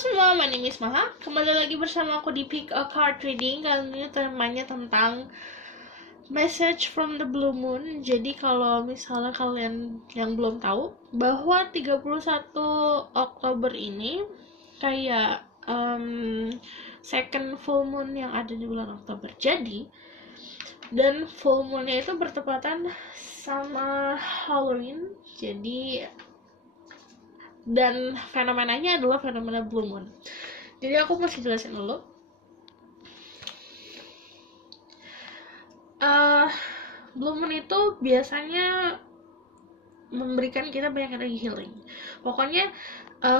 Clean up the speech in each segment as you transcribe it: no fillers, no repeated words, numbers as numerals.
semua, my name is Maha. Kembali lagi bersama aku di Pick a Card Reading. Kali ini temanya tentang Message from the Blue Moon. Jadi kalau misalnya kalian yang belum tahu bahwa 31 Oktober ini kayak second full moon yang ada di bulan Oktober. Jadi dan full moonnya itu bertepatan sama Halloween. Jadi dan fenomenanya adalah fenomena blue moon. Jadi aku masih jelasin dulu. Blue moon itu biasanya memberikan kita banyak energi healing. Pokoknya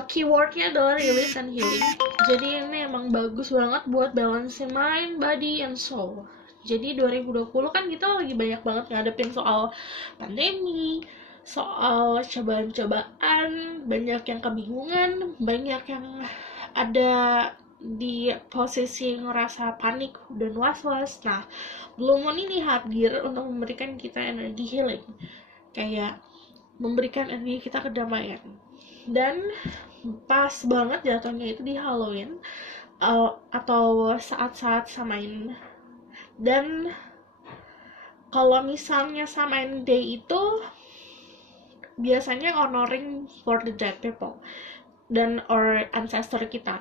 keywordnya adalah release and healing. Jadi ini emang bagus banget buat balance mind, body, and soul. Jadi 2020 kan kita lagi banyak banget ngadepin soal pandemi, soal cobaan-cobaan, banyak yang kebingungan, banyak yang ada di posisi ngerasa panik dan was-was. Nah, Blue Moon ini hadir untuk memberikan kita energi healing, kayak memberikan energi kita kedamaian. Dan pas banget jatuhnya itu di Halloween atau saat-saat samain. Dan kalau misalnya samain day itu biasanya honoring for the dead people dan or ancestor kita.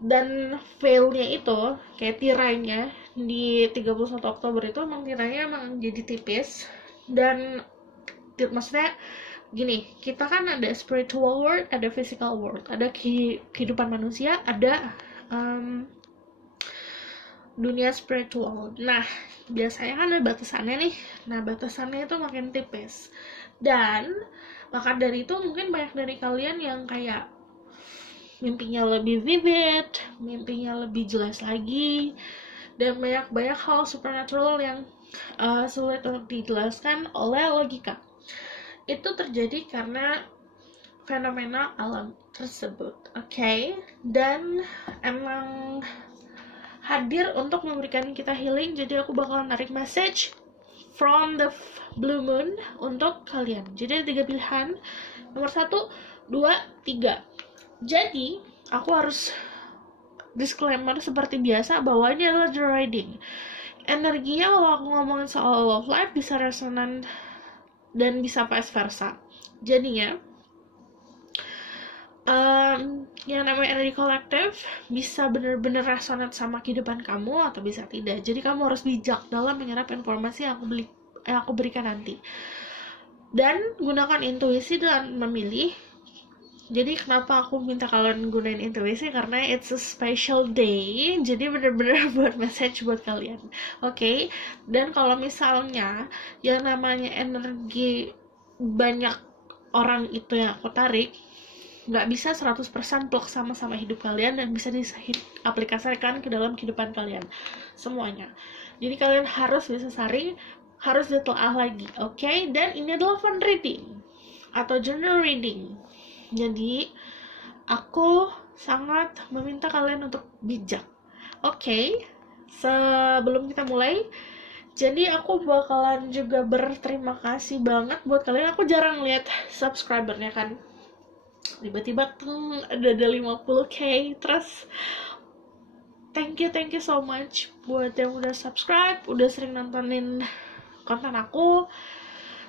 Dan failnya itu kayak tirainya di 31 Oktober itu emang tirainya emang jadi tipis. Dan maksudnya gini, kita kan ada spiritual world, ada physical world, ada kehidupan manusia, ada dunia spiritual. Nah, biasanya kan ada batasannya nih. Nah, batasannya itu makin tipis. Dan maka dari itu mungkin banyak dari kalian yang kayak mimpinya lebih vivid, mimpinya lebih jelas lagi, dan banyak hal supernatural yang sulit untuk dijelaskan oleh logika. Itu terjadi karena fenomena alam tersebut, oke? Dan emang hadir untuk memberikan kita healing. Jadi aku bakalan narik message from the blue moon untuk kalian. Jadi ada 3 pilihan, nomor 1, 2, 3. Jadi aku harus disclaimer seperti biasa bahwa ini adalah the reading. Energinya kalau aku ngomongin soal love life bisa resonan dan bisa vice versa. Jadinya yang namanya energi kolektif bisa benar-benar resonate sama kehidupan kamu atau bisa tidak. Jadi kamu harus bijak dalam menyerap informasi yang aku berikan nanti. Dan gunakan intuisi dalam memilih. Jadi kenapa aku minta kalian gunain intuisi? Karena it's a special day. Jadi benar-benar buat message buat kalian. Oke? Dan kalau misalnya yang namanya energi banyak orang itu yang aku tarik, nggak bisa 100% plug sama hidup kalian dan bisa diaplikasikan ke dalam kehidupan kalian semuanya. Jadi kalian harus bisa saring, harus ditelaah lagi, oke? Dan ini adalah fun reading atau journal reading. Jadi aku sangat meminta kalian untuk bijak, oke? Sebelum kita mulai, jadi aku bakalan juga berterima kasih banget buat kalian. Aku jarang lihat subscribernya kan, tiba-tiba ada 50k. Terus thank you so much buat yang udah subscribe, udah sering nontonin konten aku.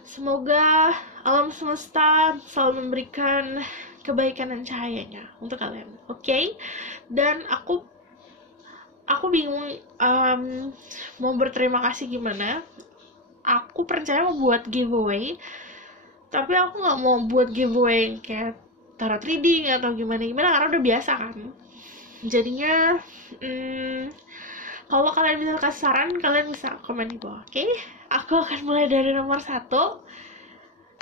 Semoga alam semesta selalu memberikan kebaikan dan cahayanya untuk kalian, oke? Dan aku bingung mau berterima kasih gimana. Aku percaya mau buat giveaway, tapi aku nggak mau buat giveaway kayak tarot reading atau gimana karena udah biasa kan. Jadinya kalau kalian bisa kasih saran, kalian bisa komen di bawah, oke? Aku akan mulai dari nomor 1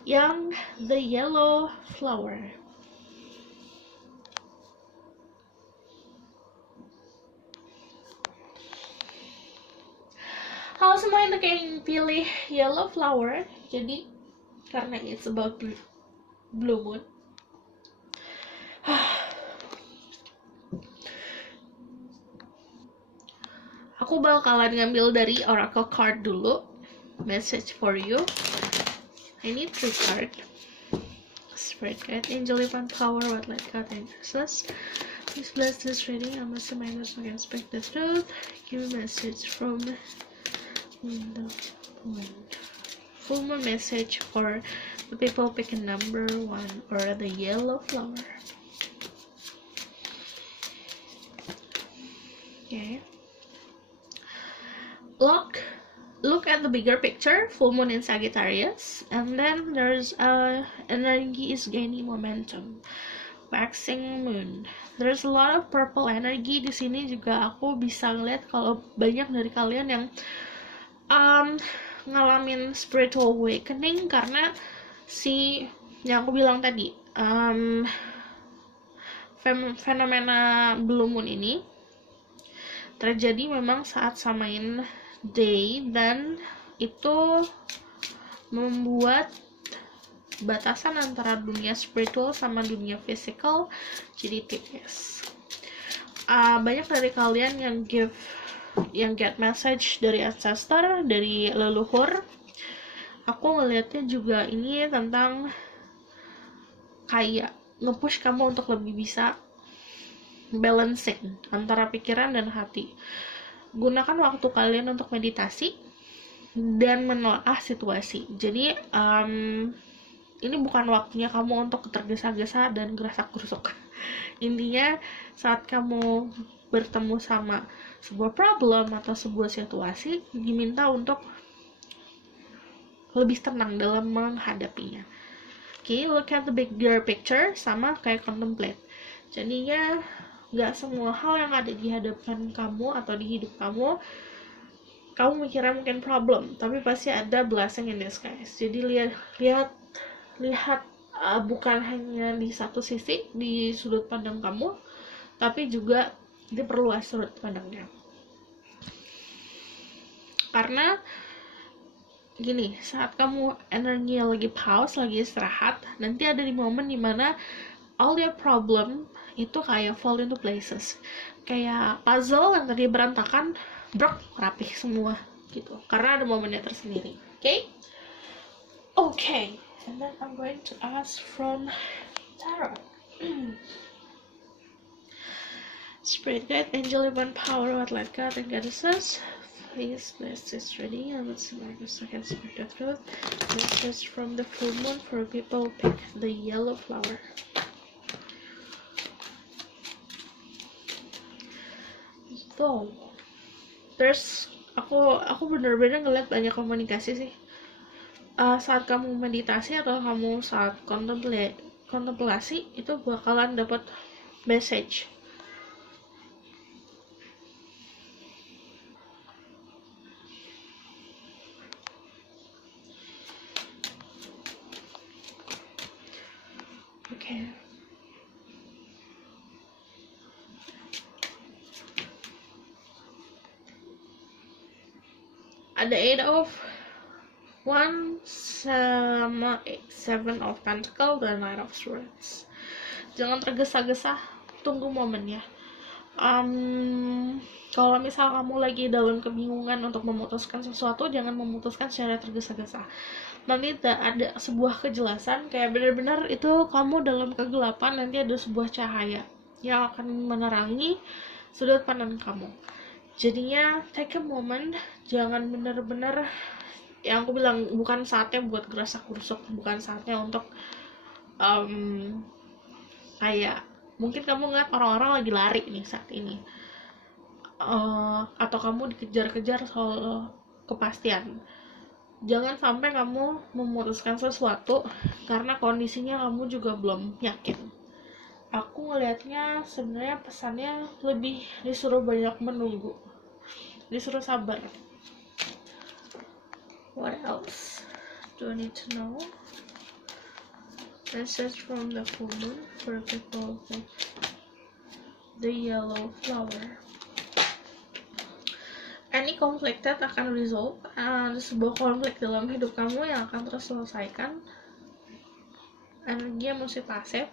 yang the yellow flower. Halo semua yang pilih yellow flower. Jadi karena it's about blue moon, aku bakalan ngambil dari oracle card dulu. Message for you. I need 3 card. Spirit guide, angel, divine power, what light, God, and Jesus. Please bless this reading. I must remind us to expect the truth. Give a message from the wind. Full moon message for the people picking number 1 or the yellow flower. Okay. Look at the bigger picture. Full moon in Sagittarius, and then there's energy is gaining momentum. Waxing moon. There's a lot of purple energy di sini juga. Aku bisa ngeliat kalau banyak dari kalian yang ngalamin spiritual awakening karena yang aku bilang tadi, fenomena blue moon ini terjadi memang saat samain day, dan itu membuat batasan antara dunia spiritual sama dunia physical jadi tipis. Banyak dari kalian yang get message dari ancestor, dari leluhur. Aku ngelihatnya juga ini tentang kayak nge-push kamu untuk lebih bisa balancing antara pikiran dan hati. Gunakan waktu kalian untuk meditasi dan menelaah situasi. Jadi ini bukan waktunya kamu untuk tergesa-gesa dan gerasak-gerusuk. Intinya saat kamu bertemu sama sebuah problem atau sebuah situasi, diminta untuk lebih tenang dalam menghadapinya. Okay, look at the bigger picture, sama kayak contemplate. Jadinya gak semua hal yang ada di hadapan kamu atau di hidup kamu mikirnya mungkin problem, tapi pasti ada blessing in disguise. Jadi lihat bukan hanya di satu sisi, di sudut pandang kamu, tapi juga diperluas sudut pandangnya. Karena gini, saat kamu energi lagi pause, lagi istirahat, nanti ada di momen dimana all your problem itu kayak fall into places, kayak puzzle yang tadi berantakan, brok, rapih semua gitu, karena ada momennya tersendiri. Okay, and then I'm going to ask from Tarot. Spirit guide, angel, divine power, what light, God and goddesses, please bless this reading. I will see my second spirit of truth. Message from the full moon for people pick the yellow flower. So, aku bener-bener ngeliat banyak komunikasi sih. Saat kamu meditasi atau kamu saat kontemplasi itu bakalan dapat message. Okay. Ada 8 of Wands sama 7 of Pentacles dan Knight of Swords. Jangan tergesa-gesa, tunggu momennya. Kalau misal kamu lagi dalam kebingungan untuk memutuskan sesuatu, jangan memutuskan secara tergesa-gesa. Nanti ada sebuah kejelasan, kayak benar-benar itu kamu dalam kegelapan, nanti ada sebuah cahaya yang akan menerangi sudut pandang kamu. Jadinya take a moment, jangan benar-benar, yang aku bilang, bukan saatnya buat gerasak-gerusuk, bukan saatnya untuk kayak mungkin kamu ngeliat orang-orang lagi lari nih saat ini, atau kamu dikejar-kejar soal kepastian. Jangan sampai kamu memutuskan sesuatu karena kondisinya kamu juga belum yakin. Aku ngelihatnya sebenarnya pesannya lebih disuruh banyak menunggu, disuruh sabar. What else do I need to know? Message from the full moon for people with the yellow flower. Any conflicted akan resolve. Ada sebuah konflik dalam hidup kamu yang akan terus selesaikan. Energi masih pasif.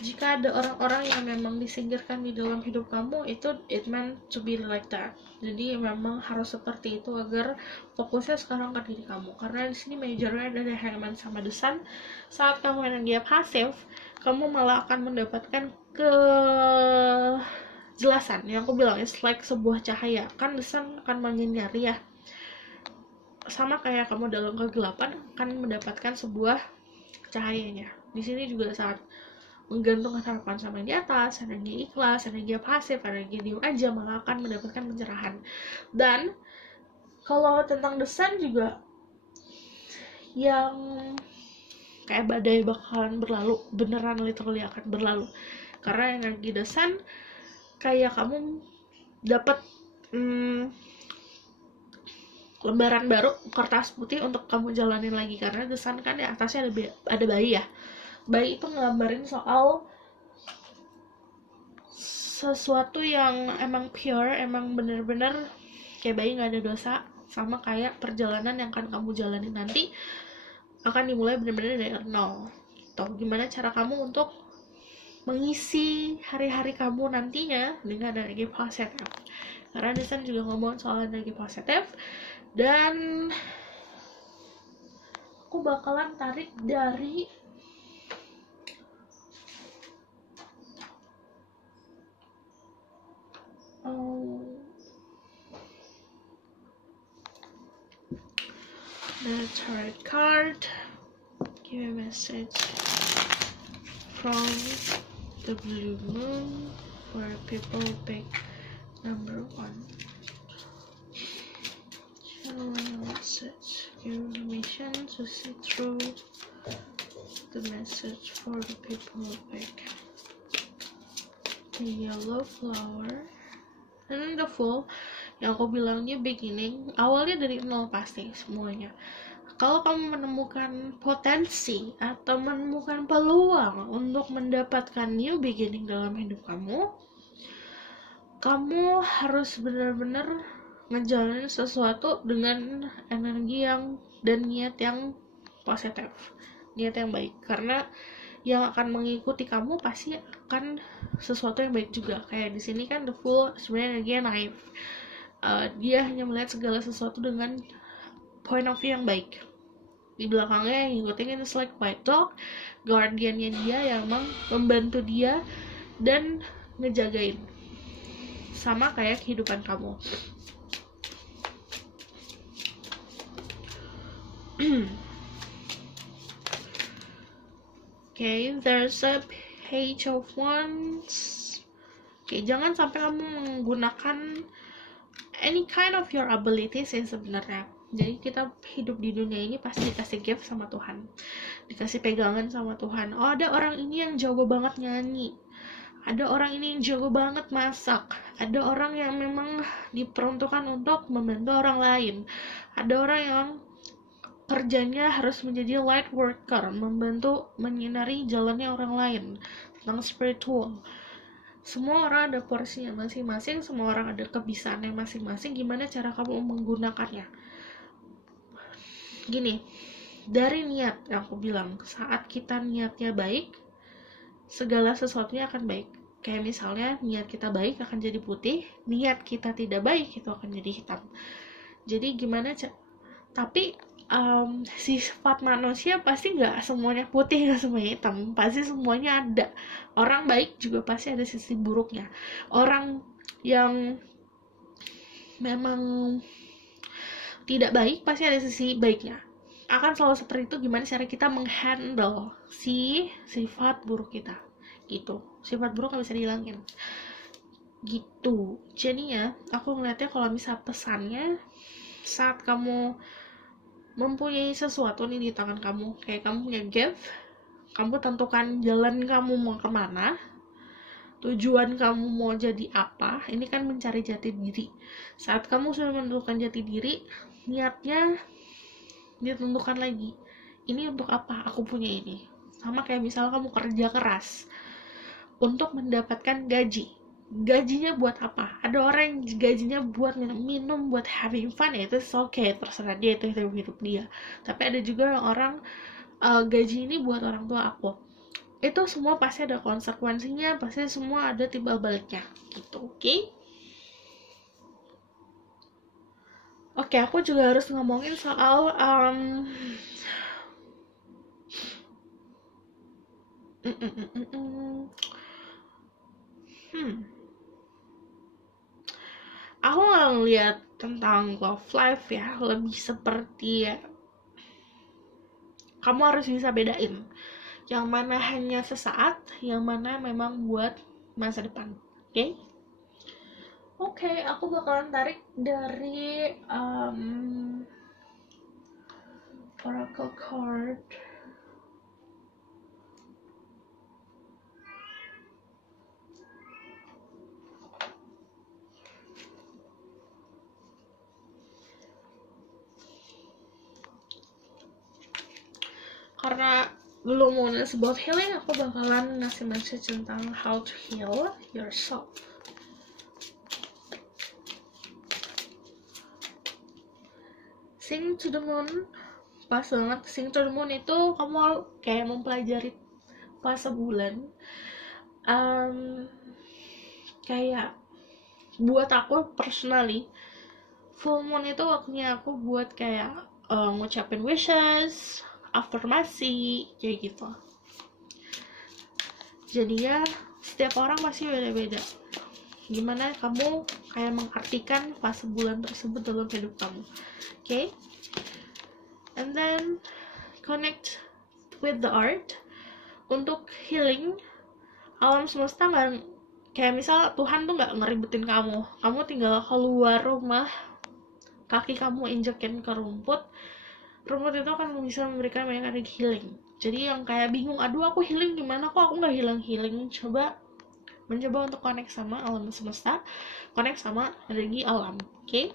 Jika ada orang-orang yang memang disingkirkan di dalam hidup kamu, itu it meant to be like that. Jadi memang harus seperti itu agar fokusnya sekarang ke diri kamu. Karena di sini majornya ada Hangman sama The Sun. Saat kamu energi pasif, kamu malah akan mendapatkan kejelasan. Yang aku bilang it's like sebuah cahaya. Kan The Sun akan menyinari ya. Sama kayak kamu dalam kegelapan akan mendapatkan sebuah cahayanya. Di sini juga saat menggantungkan harapan sama yang di atas, energi ikhlas, energi pasif, energi diam aja, malah akan mendapatkan pencerahan. Dan kalau tentang The Sun juga yang kayak badai bakalan berlalu, beneran literally akan berlalu. Karena energi The Sun kayak kamu dapat lembaran baru, kertas putih untuk kamu jalanin lagi. Karena The Sun kan di atasnya ada bayi ya. Bayi itu ngegambarin soal sesuatu yang emang pure, emang bener-bener kayak bayi gak ada dosa. Sama kayak perjalanan yang akan kamu jalani nanti akan dimulai bener-bener dari nol. Gimana cara kamu untuk mengisi hari-hari kamu nantinya dengan energi positif. Karena The Sun juga ngomong soal energi positif. Dan aku bakalan tarik dari the tarot card. Give a message from the blue moon for people pick number 1. Channel a message. Give information to see through the message for the people pick the yellow flower. And the Fool, yang aku bilang new beginning, awalnya dari nol pasti semuanya. Kalau kamu menemukan potensi atau menemukan peluang untuk mendapatkan new beginning dalam hidup kamu, kamu harus benar-benar ngejalanin sesuatu dengan energi yang dan niat yang positif, niat yang baik. Karena yang akan mengikuti kamu pasti akan sesuatu yang baik juga. Kayak di sini kan The Fool sebenarnya energinya naif. Dia hanya melihat segala sesuatu dengan point of view yang baik. Di belakangnya yang ngikutin it's like white dog, guardiannya dia yang emang membantu dia dan ngejagain. Sama kayak kehidupan kamu. Okay, there's a page of wands. Okay, jangan sampai kamu menggunakan any kind of your abilities yang sebenarnya. Jadi kita hidup di dunia ini pasti dikasih gift sama Tuhan, dikasih pegangan sama Tuhan. Oh, ada orang ini yang jago banget nyanyi, ada orang ini yang jago banget masak, ada orang yang memang diperuntukkan untuk membantu orang lain, ada orang yang kerjanya harus menjadi light worker, membantu menyinari jalannya orang lain, tentang spiritual. Semua orang ada porsinya masing-masing, semua orang ada kebisaannya masing-masing. Gimana cara kamu menggunakannya? Gini, dari niat yang aku bilang, saat kita niatnya baik, segala sesuatunya akan baik. Kayak misalnya niat kita baik akan jadi putih, niat kita tidak baik itu akan jadi hitam. Jadi gimana tapi sifat manusia pasti nggak semuanya putih, nggak semuanya hitam, pasti semuanya ada. Orang baik juga pasti ada sisi buruknya. Orang yang memang tidak baik pasti ada sisi baiknya. Akan selalu seperti itu. Gimana cara kita menghandle si sifat buruk kita gitu. Sifat buruk nggak bisa dihilangin gitu. Jadinya aku ngeliatnya kalau misal pesannya, saat kamu mempunyai sesuatu nih di tangan kamu, kayak kamu punya gift, kamu tentukan jalan kamu mau kemana, tujuan kamu mau jadi apa. Ini kan mencari jati diri. Saat kamu sudah menentukan jati diri, niatnya ditentukan lagi, ini untuk apa aku punya ini. Sama kayak misalnya kamu kerja keras untuk mendapatkan gajinya buat apa? Ada orang yang gajinya buat minum, buat having fun, ya itu okay, terserah dia, itu hidup dia. Tapi ada juga orang gaji ini buat orang tua aku. Itu semua pasti ada konsekuensinya, pasti semua ada timbal baliknya gitu. Oke? Oke, aku juga harus ngomongin soal mm, mm, mm, mm, mm. Hmm, aku nggak ngeliat tentang love life ya, lebih seperti ya, kamu harus bisa bedain yang mana hanya sesaat, yang mana memang buat masa depan. Oke? Oke, aku bakalan tarik dari Oracle card. Karena belum mau ngasih about healing, aku bakalan ngasih message tentang how to heal yourself. Sing to the moon, pas banget. Sing to the moon itu kamu kayak mempelajari fase bulan. Kayak buat aku personally, full moon itu waktunya aku buat kayak ngucapin wishes, afirmasi, kayak gitu. Jadi ya, setiap orang pasti beda-beda. Gimana kamu kayak mengartikan fase bulan tersebut dalam hidup kamu. Okay? And then connect with the art. Untuk healing, alam semesta nggak, kayak misal Tuhan tuh nggak ngeribetin kamu tinggal keluar rumah, kaki kamu injekin ke rumput itu akan bisa memberikan banyak energi healing. Jadi yang kayak bingung, aduh aku healing gimana, kok aku nggak healing, mencoba untuk connect sama alam semesta, connect sama energi alam. Okay?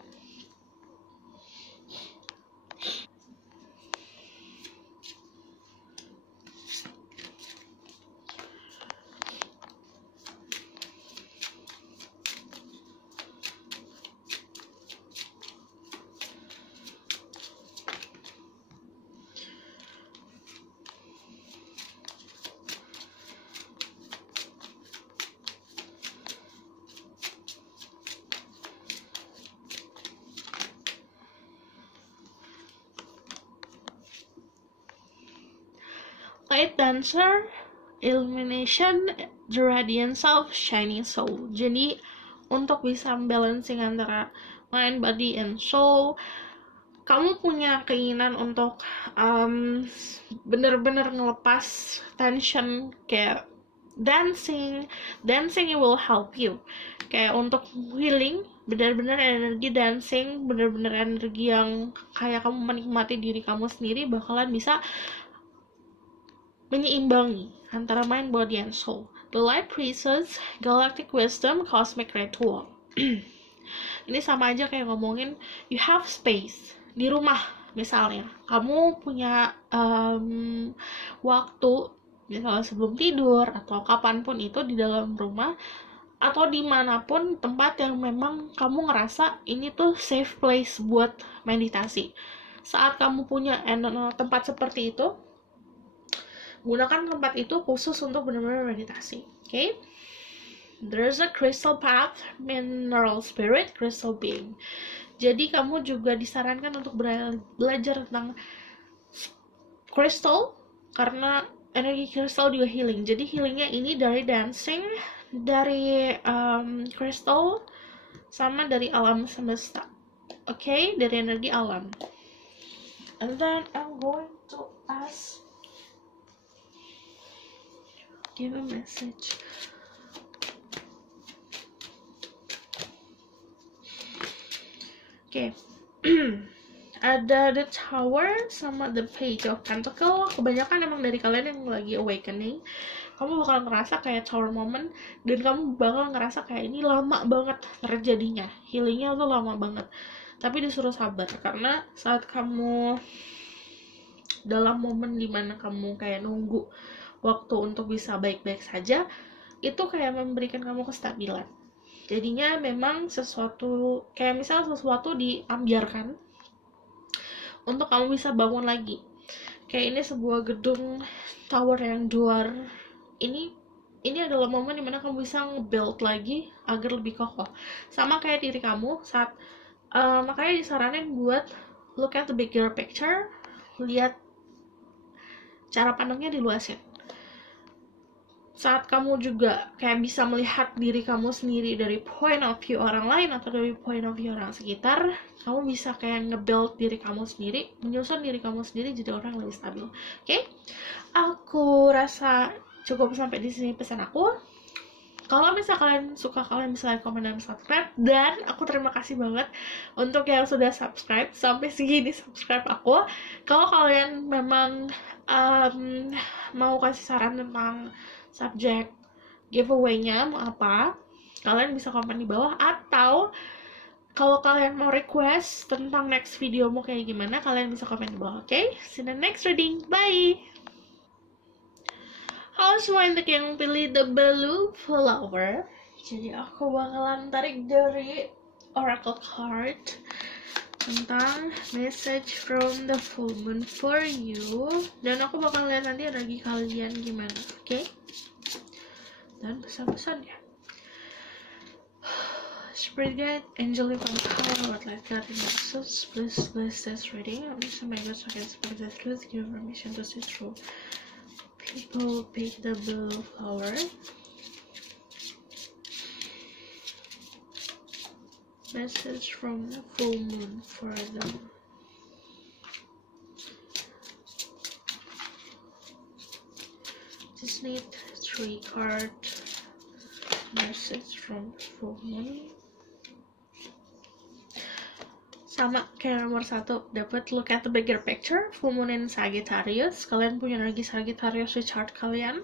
Light dancer, illumination, the radiant self, shining soul. Jadi untuk bisa balancing antara mind, body, and soul, kamu punya keinginan untuk bener-bener ngelepas tension, kayak dancing it will help you. Kayak untuk healing, bener-bener energi dancing, bener-bener energi yang kayak kamu menikmati diri kamu sendiri, bakalan bisa menyeimbangi antara mind, body, and soul. The Light Priestess, Galactic Wisdom, Cosmic Ritual. Ini sama aja kayak ngomongin you have space di rumah. Misalnya kamu punya waktu, misalnya sebelum tidur atau kapanpun itu, di dalam rumah atau dimanapun tempat yang memang kamu ngerasa ini tuh safe place buat meditasi. Saat kamu punya tempat seperti itu, gunakan tempat itu khusus untuk benar-benar meditasi. Okay? There's a crystal path, mineral spirit, crystal being. Jadi kamu juga disarankan untuk belajar tentang crystal, karena energi crystal juga healing. Jadi healingnya ini dari dancing, dari crystal, sama dari alam semesta. Okay? Dari energi alam. And then I'm going to ask, give a message. Oke. Ada the Tower sama the Page of Pentacle. Kebanyakan emang dari kalian yang lagi awakening, kamu bakal ngerasa kayak tower moment, dan kamu bakal ngerasa kayak ini lama banget terjadinya, healingnya tuh lama banget. Tapi disuruh sabar, karena saat kamu dalam momen dimana kamu kayak nunggu waktu untuk bisa baik-baik saja, itu kayak memberikan kamu kestabilan. Jadinya memang sesuatu, kayak misal sesuatu diambiarkan untuk kamu bisa bangun lagi. Kayak ini sebuah gedung tower yang duar. Ini adalah momen dimana kamu bisa nge-build lagi agar lebih kokoh. Sama kayak diri kamu saat Makanya disaranin buat look at the bigger picture, lihat cara pandangnya diluasin. Saat kamu juga kayak bisa melihat diri kamu sendiri dari point of view orang lain atau dari point of view orang sekitar, kamu bisa kayak nge-build diri kamu sendiri, menyusun diri kamu sendiri jadi orang yang lebih stabil. Oke? Aku rasa cukup sampai di sini pesan aku. Kalau misalnya kalian suka, kalian bisa like, comment, dan subscribe. Dan aku terima kasih banget untuk yang sudah subscribe sampai segini subscribe aku. Kalau kalian memang mau kasih saran tentang subjek giveaway-nya mau apa, kalian bisa komen di bawah. Atau kalau kalian mau request tentang next video mau kayak gimana, kalian bisa komen di bawah. Oke? See you in the next reading. Bye! Halo semua yang pilih the blue flower. Jadi aku bakalan tarik dari oracle card tentang message from the full moon for you, dan aku bakal lihat nanti energi kalian gimana. Oke? Dan pesan-pesannya. Spirit guide, angel from power, what light guardian angels, please bless this reading. I'm just my God, so I can speak the truth, give permission to see through. People pick the blue flower. Message from the full moon for them. Just need 3 card message from the full moon. Sama kayak nomor 1, dapat look at the bigger picture, full moon in Sagittarius. Kalian punya energi Sagittarius di chart kalian.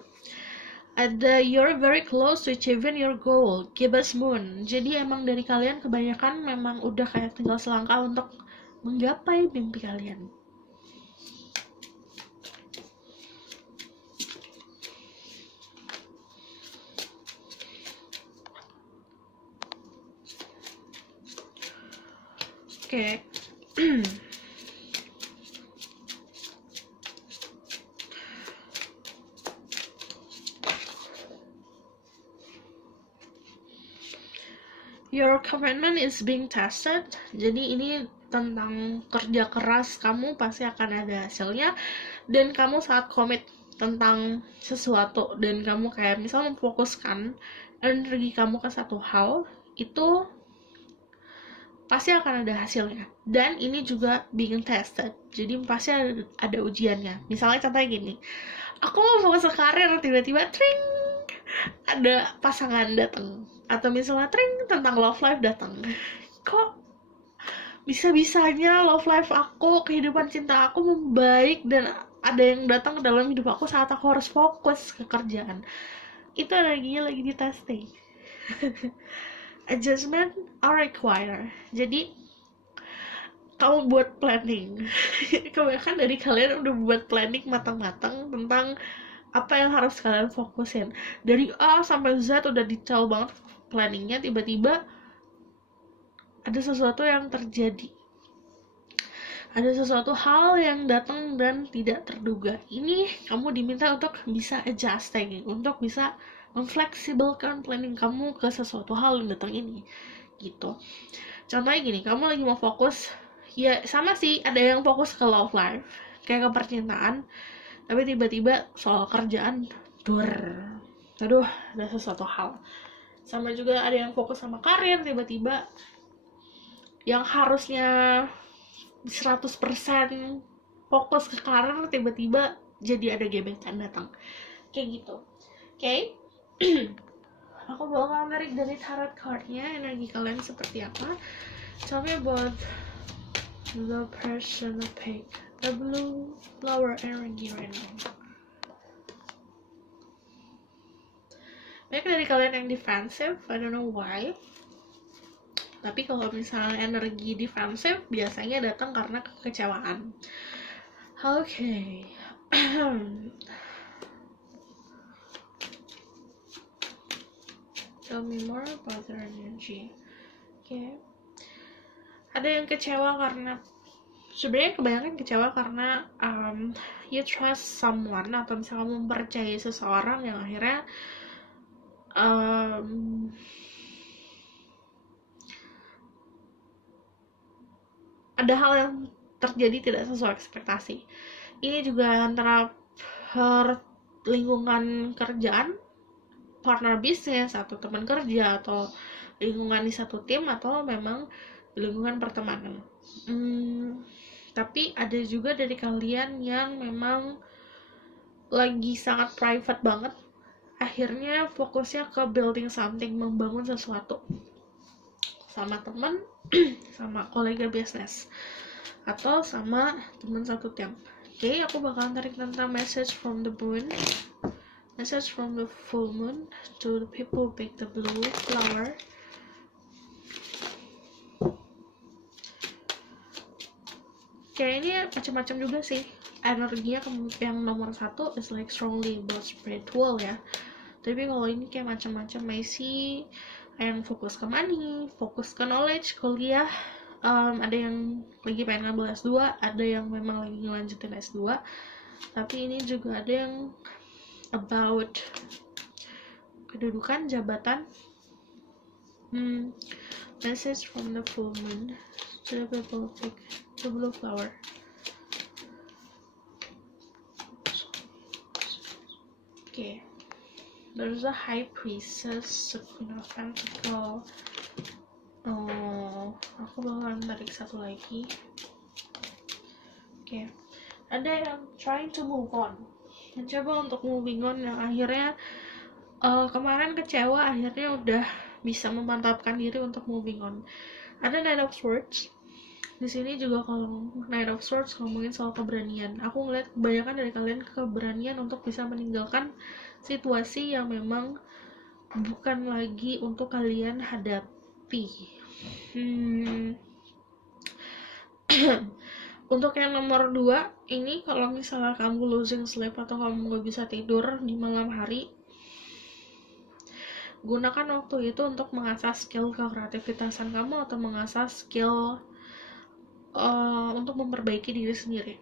Ada you're very close to achieving your goal, Gibbous moon. Jadi emang dari kalian kebanyakan memang udah kayak tinggal selangkah untuk menggapai mimpi kalian. Oke. Your commitment is being tested. Jadi ini tentang kerja keras kamu pasti akan ada hasilnya, dan kamu saat komit tentang sesuatu dan kamu kayak misalnya memfokuskan energi kamu ke satu hal, itu pasti akan ada hasilnya. Dan ini juga being tested, jadi pasti ada ujiannya. Misalnya contohnya gini, aku mau fokus ke karir, tiba-tiba tring ada pasangan datang, atau misalnya tring tentang love life datang. Kok bisa-bisanya love life aku, kehidupan cinta aku membaik, dan ada yang datang ke dalam hidup aku saat aku harus fokus ke kerjaan. Itu energinya lagi di testing. Adjustment are required. Jadi kamu buat planning. Kebanyakan dari kalian udah buat planning matang-matang tentang apa yang harus kalian fokusin. Dari A sampai Z udah detail banget planningnya, tiba-tiba ada sesuatu yang terjadi. Ada sesuatu hal yang datang dan tidak terduga. Ini kamu diminta untuk bisa adjusting, untuk bisa memfleksibelkan planning kamu ke sesuatu hal yang datang ini, gitu. Contohnya gini, kamu lagi mau fokus, ya sama sih, ada yang fokus ke love life, kayak ke percintaan, tapi tiba-tiba soal kerjaan, aduh, ada sesuatu hal. Sama juga ada yang fokus sama karir, tiba-tiba yang harusnya 100% fokus ke karir, tiba-tiba jadi ada gebetan datang, kayak gitu. Oke? Aku bakal narik dari tarot cardnya, energi kalian seperti apa. Tell me about the person who picked the blue flower energy right now. Banyak dari kalian yang defensive, I don't know why. Tapi kalau misalnya energi defensif biasanya datang karena kekecewaan. Oke. Tell me more about their energy. Oke. Ada yang kecewa karena, sebenarnya kebanyakan kecewa karena you trust someone, atau misalnya kamu mempercayai seseorang yang akhirnya ada hal yang terjadi tidak sesuai ekspektasi. Ini juga antara lingkungan kerjaan, partner bisnis, atau teman kerja, atau lingkungan di satu tim, atau memang lingkungan pertemanan. Tapi ada juga dari kalian yang memang lagi sangat private banget, akhirnya fokusnya ke building something, membangun sesuatu sama teman, sama kolega bisnis, atau sama teman satu tim. Oke, aku bakalan tarik tentang message from the moon, message from the full moon to the people who pick the blue flower. Kayak ini macam-macam juga sih energinya. Yang nomor 1 is like strongly about spiritual ya, tapi kalau ini kayak macam-macam. Masih yang fokus ke money, fokus ke knowledge, kuliah, ada yang lagi pengen ngambil S2, ada yang memang lagi ngelanjutin S2, tapi ini juga ada yang about kedudukan, jabatan. Message from the full moon to the people pick the blue flower. Okay, there's a high priestess, a queen of pentacle. Aku bakalan tarik satu lagi. Okay, ada yang trying to move on, mencoba untuk moving on, yang akhirnya kemarin kecewa, akhirnya udah bisa memantapkan diri untuk moving on. Ada Knight of Swords di sini juga. Kalau Knight of Swords ngomongin soal keberanian, aku ngeliat kebanyakan dari kalian keberanian untuk bisa meninggalkan situasi yang memang bukan lagi untuk kalian hadapi. Untuk yang nomor 2 ini, kalau misalnya kamu losing sleep atau kamu gak bisa tidur di malam hari, gunakan waktu itu untuk mengasah skill kreativitasan kamu, atau mengasah skill untuk memperbaiki diri sendiri.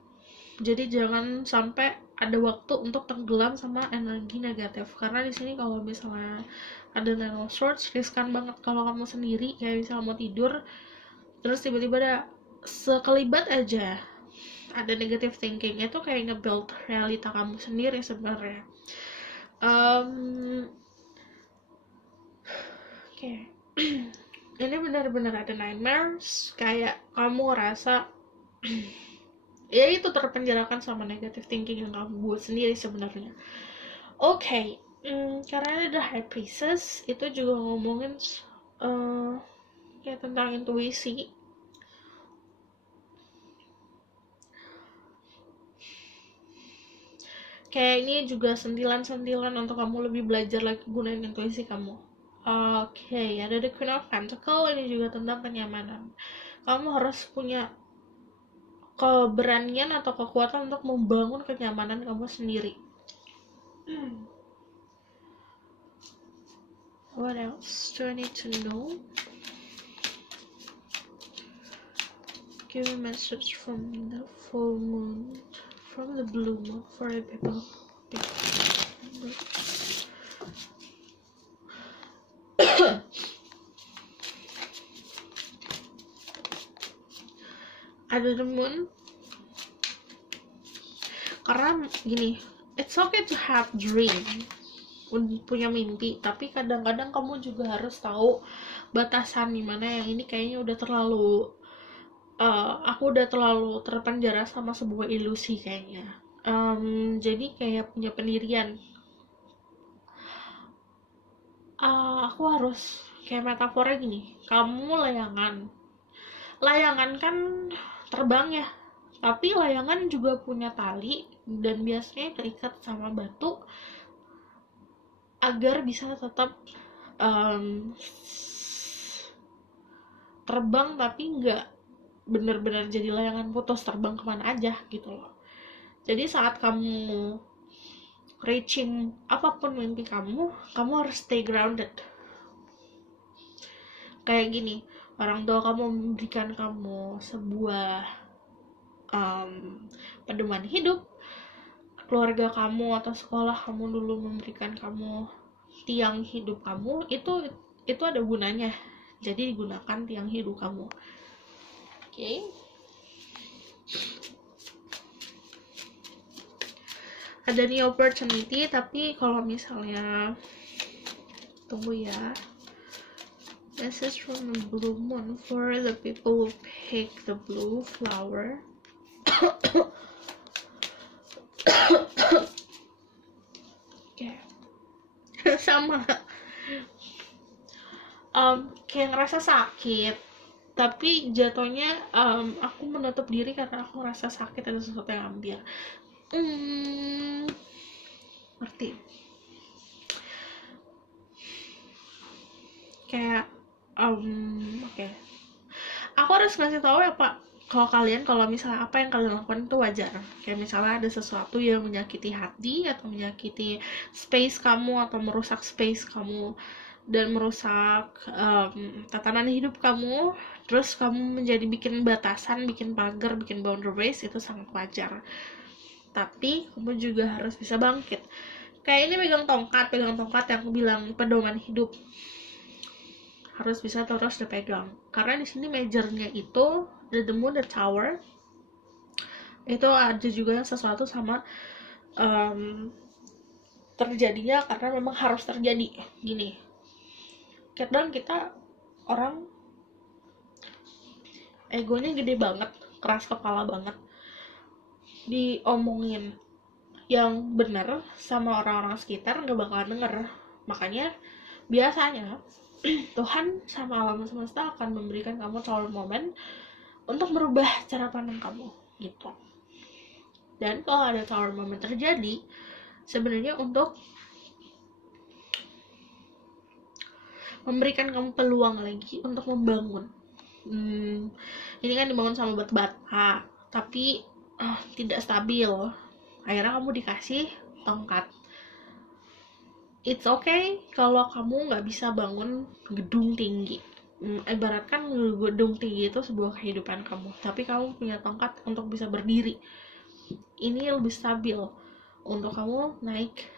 Jadi jangan sampai ada waktu untuk tenggelam sama energi negatif, karena di sini kalau misalnya ada Nine of Swords, riskan banget kalau kamu sendiri, kayak misalnya mau tidur terus tiba-tiba ada sekelibat aja ada negative thinking, itu kayak nge-build realita kamu sendiri sebenarnya. Oke. Ini benar-benar ada nightmares, kayak kamu rasa ya itu terpenjarakan sama negative thinking yang kamu buat sendiri sebenarnya. Oke. Karena ada High Priestess, itu juga ngomongin kayak tentang intuisi. Kayak ini juga sentilan-sentilan untuk kamu lebih belajar lagi gunain intuisi kamu. Oke, ada The Queen of Pentacle, ini juga tentang kenyamanan. Kamu harus punya keberanian atau kekuatan untuk membangun kenyamanan kamu sendiri. What else do I need to know? Give a message from the full moon, from the blue moon for the people. Ada the moon, karena gini, it's okay to have dream, punya mimpi, tapi kadang-kadang kamu juga harus tahu batasan dimana yang ini kayaknya udah terlalu aku udah terlalu terpenjara sama sebuah ilusi kayaknya. Jadi kayak punya pendirian. Aku harus kayak metafornya gini, kamu layangan kan terbang ya, tapi layangan juga punya tali dan biasanya terikat sama batu agar bisa tetap terbang, tapi nggak bener-bener jadi layangan putus terbang kemana aja gitu loh. Jadi saat kamu reaching apapun mimpi kamu harus stay grounded. Kayak gini, orang tua kamu memberikan kamu sebuah pedoman hidup, keluarga kamu atau sekolah kamu dulu memberikan kamu tiang hidup kamu, itu ada gunanya, jadi digunakan tiang hidup kamu. Okay. Ada new opportunity, tapi kalau misalnya, tunggu ya, message from the blue moon for the people who pick the blue flower. Oke. Sama. Kayak ngerasa sakit, tapi jatuhnya aku menutup diri karena aku ngerasa sakit, ada sesuatu yang ambil. Ngerti? Kayak oke. Aku harus ngasih tahu ya Pak, kalau misalnya apa yang kalian lakukan itu wajar. Kayak misalnya ada sesuatu yang menyakiti hati atau menyakiti space kamu atau merusak space kamu dan merusak tatanan hidup kamu, terus kamu menjadi bikin batasan, bikin pagar, bikin boundaries, itu sangat wajar. Tapi kamu juga harus bisa bangkit. Kayak ini pegang tongkat yang aku bilang pedoman hidup, harus bisa terus dipegang. Karena di sini majornya itu the moon, the tower, itu ada juga yang sesuatu sama terjadinya karena memang harus terjadi. Gini, kadang kita orang egonya gede banget, keras kepala banget, diomongin yang bener sama orang-orang sekitar nggak bakalan denger. Makanya biasanya Tuhan sama alam semesta akan memberikan kamu tower moment untuk merubah cara pandang kamu gitu. Dan kalau ada tower moment terjadi, sebenarnya untuk memberikan kamu peluang lagi untuk membangun. Ini kan dibangun sama bata, tapi tidak stabil. Akhirnya kamu dikasih tongkat. It's okay kalau kamu nggak bisa bangun gedung tinggi. Ibaratkan gedung tinggi itu sebuah kehidupan kamu, tapi kamu punya tongkat untuk bisa berdiri. Ini lebih stabil untuk kamu naik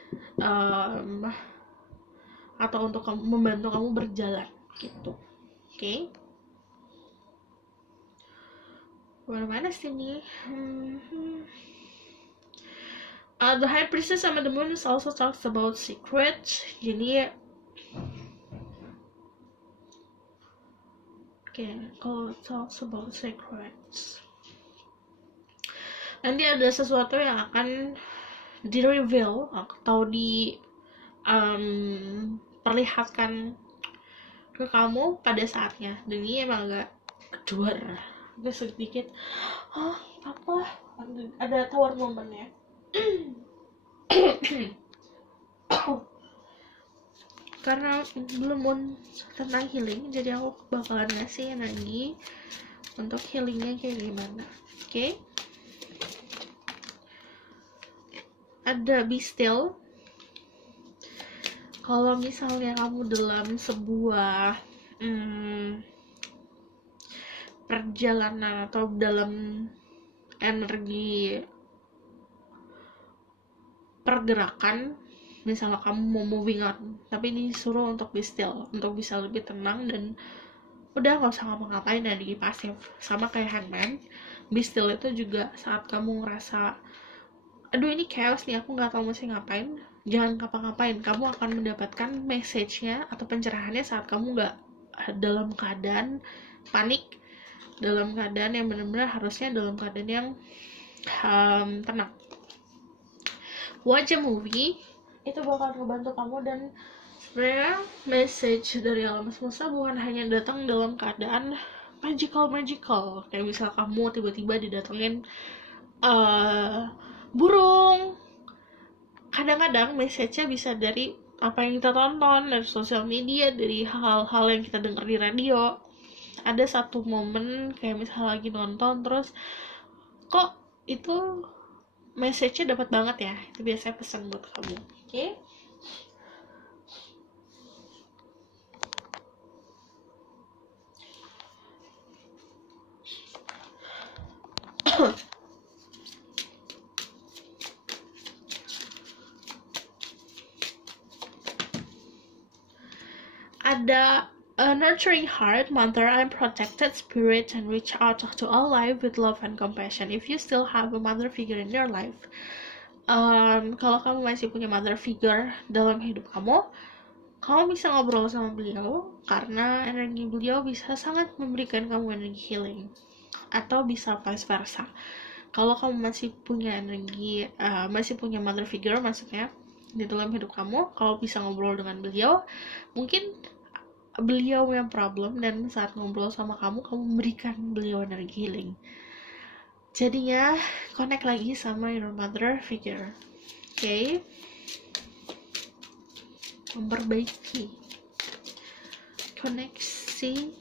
atau untuk membantu kamu berjalan gitu. Oke? Mana sini? The High Priestess sama the Moon also talks about secrets. Jadi kalau talks about secrets, nanti ada sesuatu yang akan di-reveal atau perlihatkan ke kamu pada saatnya. Dan ini emang agak keduar, agak sedikit apa, ada tower momennya. Karena belum tentang healing, jadi aku bakalan ngasih energi untuk healingnya kayak gimana. Oke? Ada be still. Kalau misalnya kamu dalam sebuah perjalanan atau dalam energi pergerakan, misalnya kamu mau moving on, tapi disuruh untuk be still, untuk bisa lebih tenang dan udah nggak usah ngapa-ngapain, dan di pasif. Sama kayak Hangman, be still itu juga saat kamu ngerasa aduh ini chaos nih, aku nggak tahu mesti ngapain, jangan ngapa-ngapain. Kamu akan mendapatkan message-nya atau pencerahannya saat kamu nggak dalam keadaan panik, dalam keadaan yang benar-benar harusnya dalam keadaan yang tenang. Watch a movie, itu bakal ngebantu kamu. Dan sebenarnya message dari alam semesta bukan hanya datang dalam keadaan magical, kayak misal kamu tiba-tiba didatengin burung. Kadang-kadang message-nya bisa dari apa yang kita tonton, dari sosial media, dari hal-hal yang kita dengar di radio. Ada satu momen kayak misal lagi nonton, terus kok itu message-nya dapat banget ya, itu biasanya pesan buat kamu. Oke? Ada A nurturing heart, mother and protected spirit, and reach out to all life with love and compassion. If you still have a mother figure in your life, kalau kamu masih punya mother figure dalam hidup kamu, kamu bisa ngobrol sama beliau karena energi beliau bisa sangat memberikan kamu energi healing, atau bisa vice versa. Kalau kamu masih punya energi, masih punya mother figure maksudnya di dalam hidup kamu, kalau bisa ngobrol dengan beliau, mungkin beliau yang problem, dan saat ngobrol sama kamu memberikan beliau energi healing. Jadinya connect lagi sama your mother figure. Okay? Memperbaiki koneksi.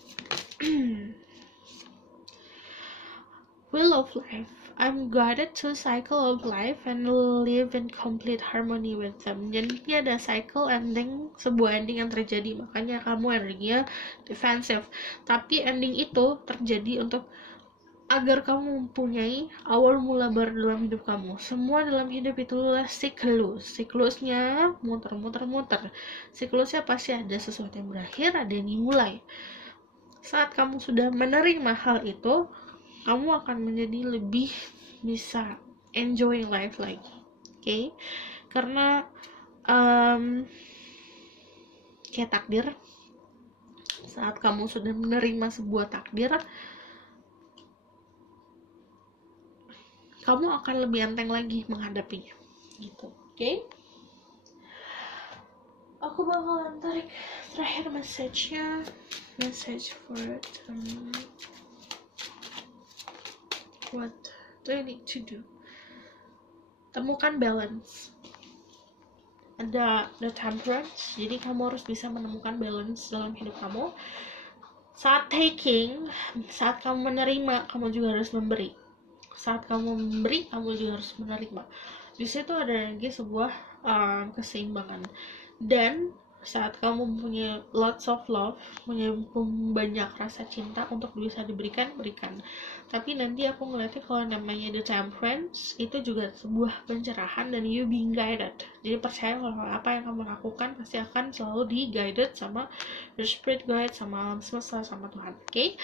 Wheel of life. I'm guided to cycle of life and live in complete harmony with them. Jadi ada cycle ending, sebuah ending yang terjadi, makanya kamu energinya defensive. Tapi ending itu terjadi untuk agar kamu mempunyai awal mula baru dalam hidup kamu. Semua dalam hidup itu adalah siklusnya muter. Siklusnya pasti ada sesuatu yang berakhir, ada yang dimulai. Saat kamu sudah menerima hal itu, kamu akan menjadi lebih bisa enjoying life lagi. Okay? Karena kayak takdir, saat kamu sudah menerima sebuah takdir, kamu akan lebih enteng lagi menghadapinya gitu. Okay? Aku bakalan tarik terakhir message-nya, message for what do you need to do. Temukan balance. Ada the temperance, jadi kamu harus bisa menemukan balance dalam hidup kamu. Saat taking, saat kamu menerima, kamu juga harus memberi. Saat kamu memberi, kamu juga harus menerima. Di situ ada lagi sebuah keseimbangan. Dan saat kamu punya lots of love, punya banyak rasa cinta untuk bisa berikan. Tapi nanti aku ngeliatnya kalau namanya the temperance, itu juga sebuah pencerahan dan you being guided. Jadi percaya kalau apa yang kamu lakukan pasti akan selalu di-guided sama your spirit guide, sama alam semesta, sama Tuhan. Okay?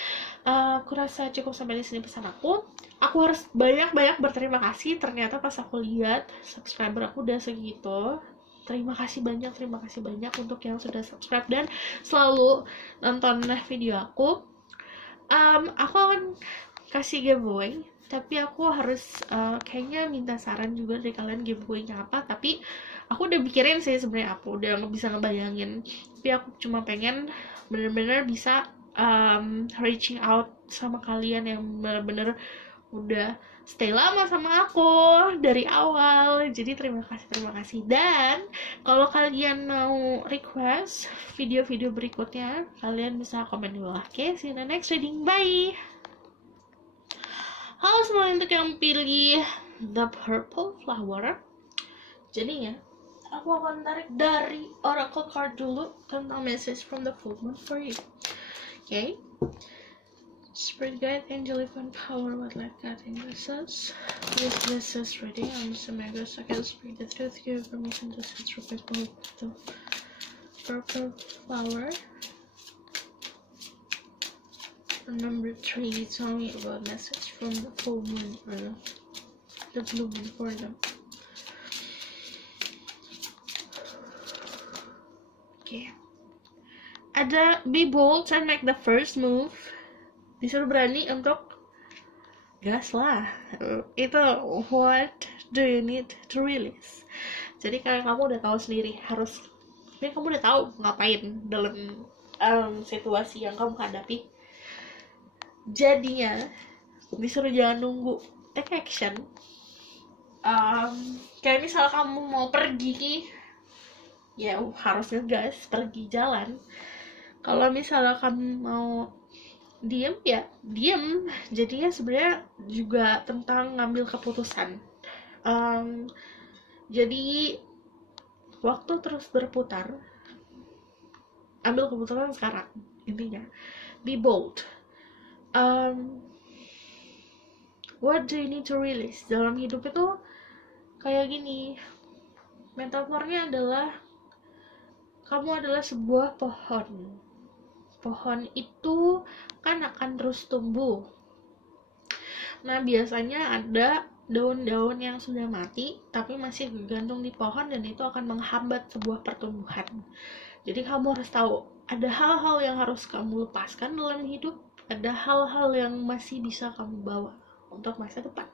Aku rasa cukup sampai di sini pesan aku. Aku harus banyak-banyak berterima kasih. Ternyata pas aku lihat subscriber aku udah segitu. Terima kasih banyak untuk yang sudah subscribe dan selalu nonton video aku. Aku akan kasih giveaway, tapi aku harus kayaknya minta saran juga dari kalian giveaway-nya apa. Tapi aku udah mikirin sih sebenarnya, aku udah bisa ngebayangin, tapi aku cuma pengen bener-bener bisa reaching out sama kalian yang bener-bener udah stay lama sama aku dari awal. Jadi terima kasih. Dan kalau kalian mau request video-video berikutnya, kalian bisa komen di bawah. Okay, see you in the next reading. Bye. Halo semua, untuk yang pilih the purple flower, jadinya aku akan tarik dari oracle card dulu tentang message from the full moon for you. Okay, Spirit guide, angel divine power, what life guiding us. This is ready. I'm Samantha. I can speak the truth. Give permission to set through people with the purple flower. Number 3, tell me about message from the full moon or the blue moon for them. Okay. Ada be bold and make the first move. Disuruh berani untuk gas lah. Itu what do you need to release. Jadi kayak kamu udah tahu sendiri harus, ini kamu udah tahu ngapain dalam situasi yang kamu hadapi. Jadinya disuruh jangan nunggu, take action. Kayak misal kamu mau pergi, ya harus ngegas, pergi jalan. Kalau misalnya kamu mau diem, ya diem. Jadinya sebenarnya juga tentang ngambil keputusan. Jadi waktu terus berputar, ambil keputusan sekarang. Intinya be bold. What do you need to release? Dalam hidup itu kayak gini, metafornya adalah kamu adalah sebuah pohon pohon itu kan akan terus tumbuh. Nah, biasanya ada daun-daun yang sudah mati tapi masih bergantung di pohon, dan itu akan menghambat sebuah pertumbuhan. Jadi kamu harus tahu, ada hal-hal yang harus kamu lepaskan dalam hidup, ada hal-hal yang masih bisa kamu bawa untuk masa depan.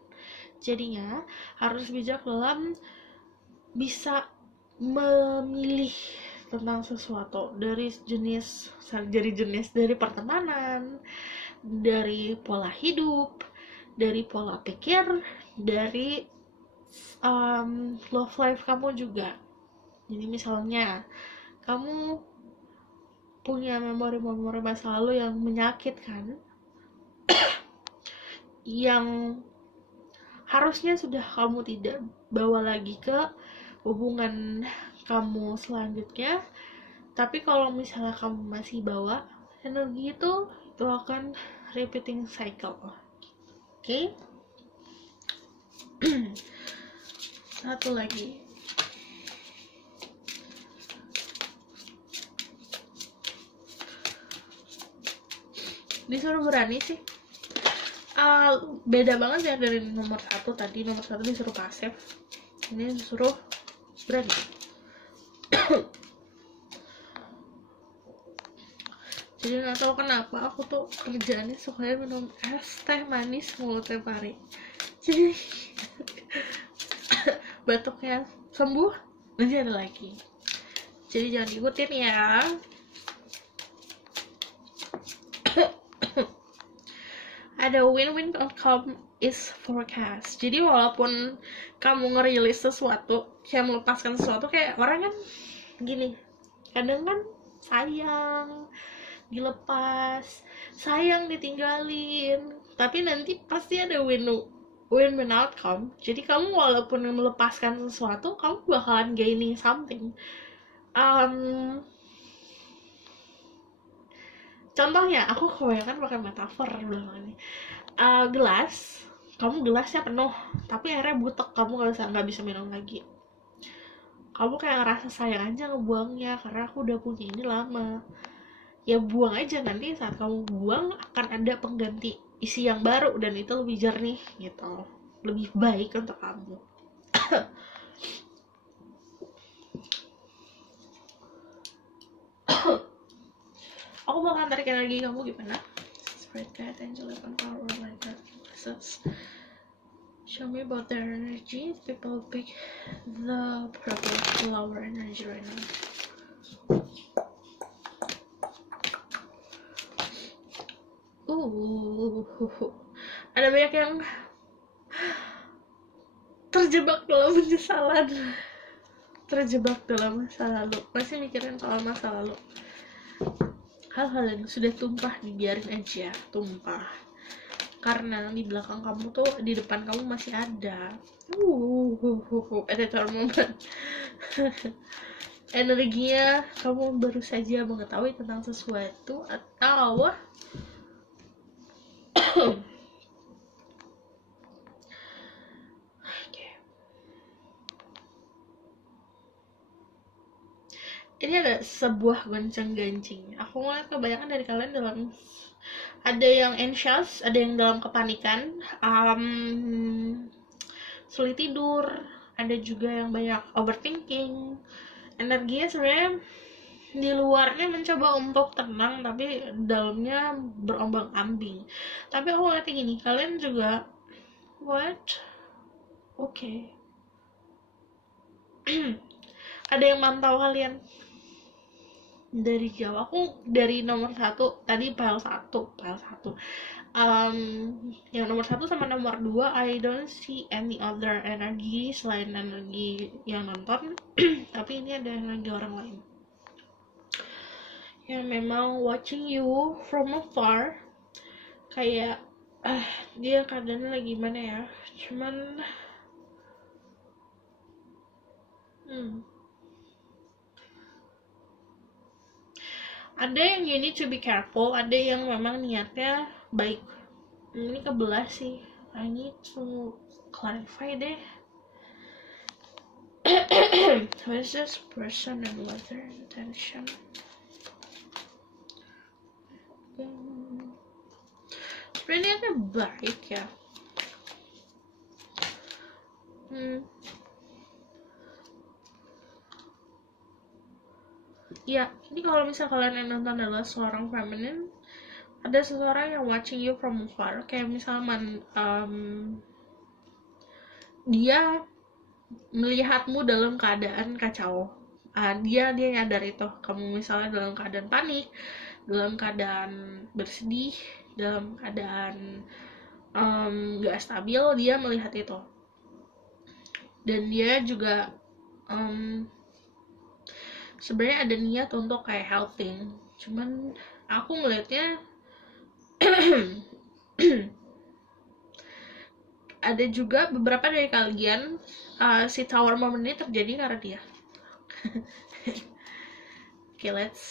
Jadinya harus bijak dalam bisa memilih tentang sesuatu, dari jenis dari pertemanan, dari pola hidup, dari pola pikir, dari love life kamu juga. Jadi misalnya kamu punya memori-memori masa lalu yang menyakitkan, yang harusnya sudah kamu tidak bawa lagi ke hubungan kamu selanjutnya, tapi kalau misalnya kamu masih bawa energi itu akan repeating cycle. Oke? Satu lagi, disuruh berani sih. Beda banget ya dari nomor 1 tadi. Nomor 1 disuruh pasif, ini disuruh berani. Jadi nggak tahu kenapa aku tuh kerjaannya sukanya minum es teh manis mulu tiap hari. Jadi batuknya sembuh, nanti ada lagi. Jadi jangan ikutin ya. Ada win-win outcome is forecast. Jadi walaupun kamu ngerilis sesuatu, kayak melepaskan sesuatu, kayak orang kan gini, kadang kan sayang dilepas, sayang ditinggalin, tapi nanti pasti ada win-win outcome. Jadi kamu walaupun melepaskan sesuatu, kamu bakalan gaining something. Contohnya, aku kebanyakan pakai metafor belakangan ini. Gelas, kamu gelasnya penuh, tapi airnya butek, kamu nggak bisa minum lagi. Kamu kayak ngerasa sayang aja ngebuangnya, karena aku udah punya ini lama. Ya buang aja, nanti saat kamu buang akan ada pengganti isi yang baru, dan itu lebih jernih gitu, lebih baik untuk kamu. Aku bakal tarik energi kamu gimana? Spread cat, angel, and power like that. Show me about their energy. People pick the purple flower energy right now. Ada banyak yang terjebak dalam penyesalan, terjebak dalam masa lalu, masih mikirin soal masa lalu. Hal-hal yang sudah tumpah dibiarin aja tumpah, karena di belakang kamu tuh, di depan kamu masih ada editor moment. Energinya kamu baru saja mengetahui tentang sesuatu, atau ini ada sebuah goncang-gancing. Aku ngeliat kebanyakan dari kalian dalam, ada yang anxious, ada yang dalam kepanikan, sulit tidur, ada juga yang banyak overthinking. Energinya sebenarnya di luarnya mencoba untuk tenang, tapi dalamnya berombang-ambing. Tapi aku ngeliatnya gini, kalian juga okay. Ada yang mantau kalian dari jauh. Aku dari nomor 1 tadi, pile 1 yang nomor 1 sama nomor 2, I don't see any other energy selain energi yang nonton. Tapi ini ada energi orang lain yang memang watching you from afar. Kayak dia keadaannya lagi gimana ya, cuman ada yang you need to be careful, ada yang memang niatnya baik. Ini kebelah sih, I need to clarify deh. What is this person and what their intention? Sebenarnya kan baik ya. Ya, ini kalau misal kalian yang nonton adalah seorang feminin, ada seseorang yang watching you from afar, kayak misalnya dia melihatmu dalam keadaan kacau. Dia nyadar itu kamu misalnya dalam keadaan panik, dalam keadaan bersedih, dalam keadaan gak stabil, dia melihat itu. Dan dia juga sebenarnya ada niat untuk kayak helping, cuman aku ngelihatnya ada juga beberapa dari kalian si tower moment ini terjadi karena dia. Okay, let's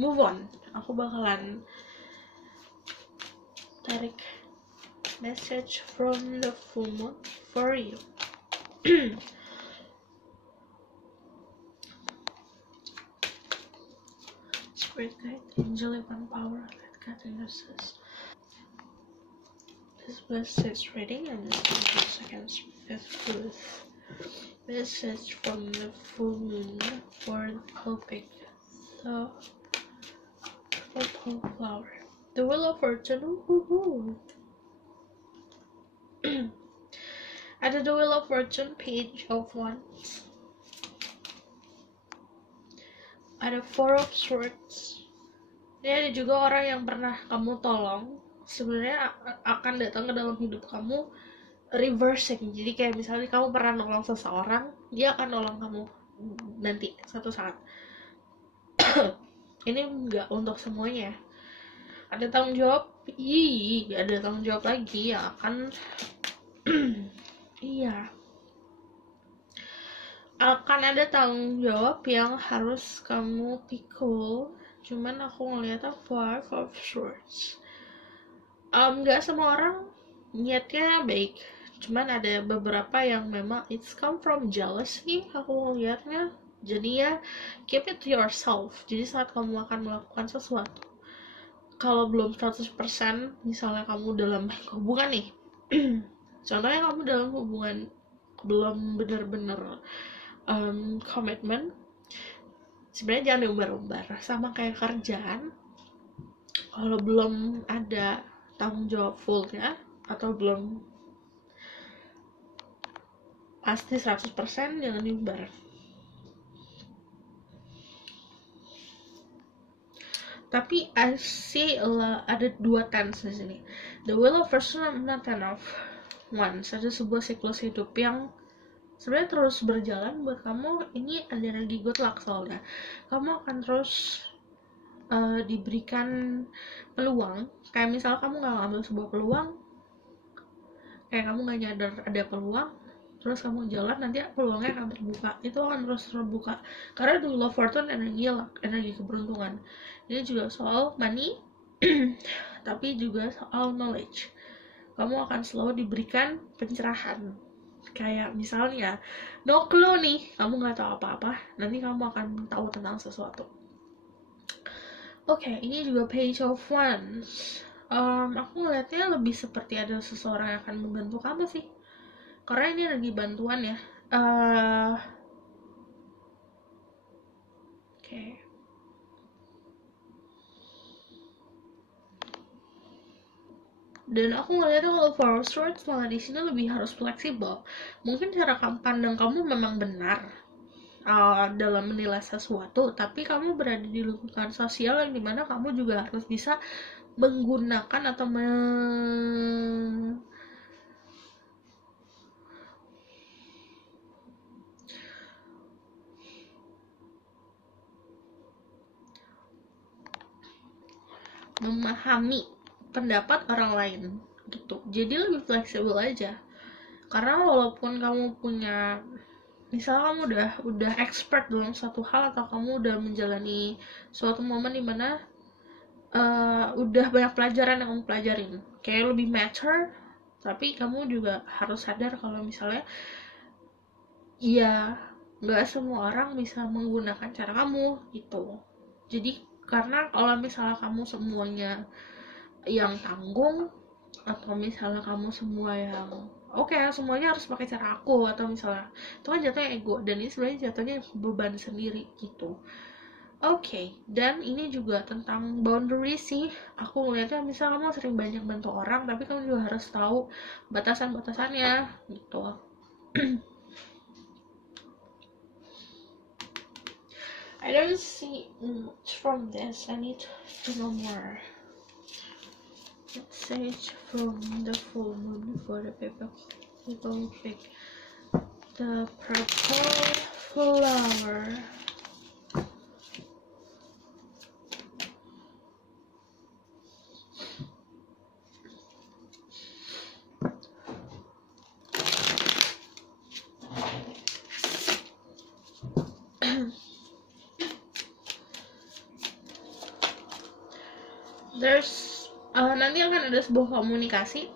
move on. Aku bakalan tarik message from the full moon for you. Spirit guide, angel and power, let God assist. This message reading and this is 2 seconds 5th truth. Message from the full moon for helping the purple flower. The Wheel of Fortune. Ada The Wheel of Fortune, Page of Wands. Ada Four of Swords. Ini ada juga orang yang pernah kamu tolong, sebenarnya akan datang ke dalam hidup kamu reversing. Jadi kayak misalnya kamu pernah nolong seseorang, dia akan nolong kamu nanti suatu saat. Ini enggak untuk semuanya. Ada tanggung jawab, ada tanggung jawab lagi yang akan iya, akan ada tanggung jawab yang harus kamu pikul. Cuman aku ngeliatnya Five of Swords. Gak semua orang niatnya baik, cuman ada beberapa yang memang it's come from jealousy aku ngeliatnya. Jadi ya keep it to yourself. Jadi saat kamu akan melakukan sesuatu, kalau belum 100%, misalnya kamu dalam hubungan nih contohnya kamu dalam hubungan belum benar-benar komitmen, sebenarnya jangan diumbar-umbar. Sama kayak kerjaan, kalau belum ada tanggung jawab fullnya atau belum pasti 100%, jangan diumbar. Tapi I see ada dua tense di sini. The Wheel of Fortune dan Ten of Wands. Ada sebuah siklus hidup yang sebenarnya terus berjalan buat kamu. Ini ada energi good luck soalnya. Kamu akan terus diberikan peluang. Kayak misal kamu gak ngambil sebuah peluang, kayak kamu gak nyadar ada peluang, terus kamu jalan, nanti peluangnya akan terbuka. Itu akan terus terbuka karena The Wheel of Fortune energi luck, energi keberuntungan. Ini juga soal money tapi juga soal knowledge. Kamu akan selalu diberikan pencerahan. Kayak misalnya no clue nih, kamu gak tahu apa-apa, nanti kamu akan tahu tentang sesuatu. Oke, ini juga Page of Wands. Aku ngeliatnya lebih seperti ada seseorang yang akan membantu kamu sih, karena ini lagi bantuan ya. Oke. Dan aku ngeliatnya kalau Four of Swords malah di sini lebih harus fleksibel. Mungkin cara pandang kamu memang benar dalam menilai sesuatu, tapi kamu berada di lingkungan sosial yang dimana kamu juga harus bisa menggunakan atau memahami pendapat orang lain gitu. Jadi lebih fleksibel aja, karena walaupun kamu punya, misalnya kamu udah expert dalam satu hal, atau kamu udah menjalani suatu momen dimana udah banyak pelajaran yang kamu pelajarin, kayak lebih mature, tapi kamu juga harus sadar kalau misalnya ya nggak semua orang bisa menggunakan cara kamu gitu. Jadi Karena kalau misalnya kamu semuanya yang tanggung, atau misalnya kamu semua yang oke, semuanya harus pakai cara aku, atau misalnya itu kan jatuhnya ego, dan ini sebenarnya jatuhnya beban sendiri gitu. Oke, dan ini juga tentang boundary sih. Aku ngeliatnya misalnya kamu sering banyak bantu orang, tapi kamu juga harus tahu batasan-batasannya gitu. I don't see much from this. I need to know more. Message from the full moon for the people pick the purple flower. Nanti akan ada sebuah komunikasi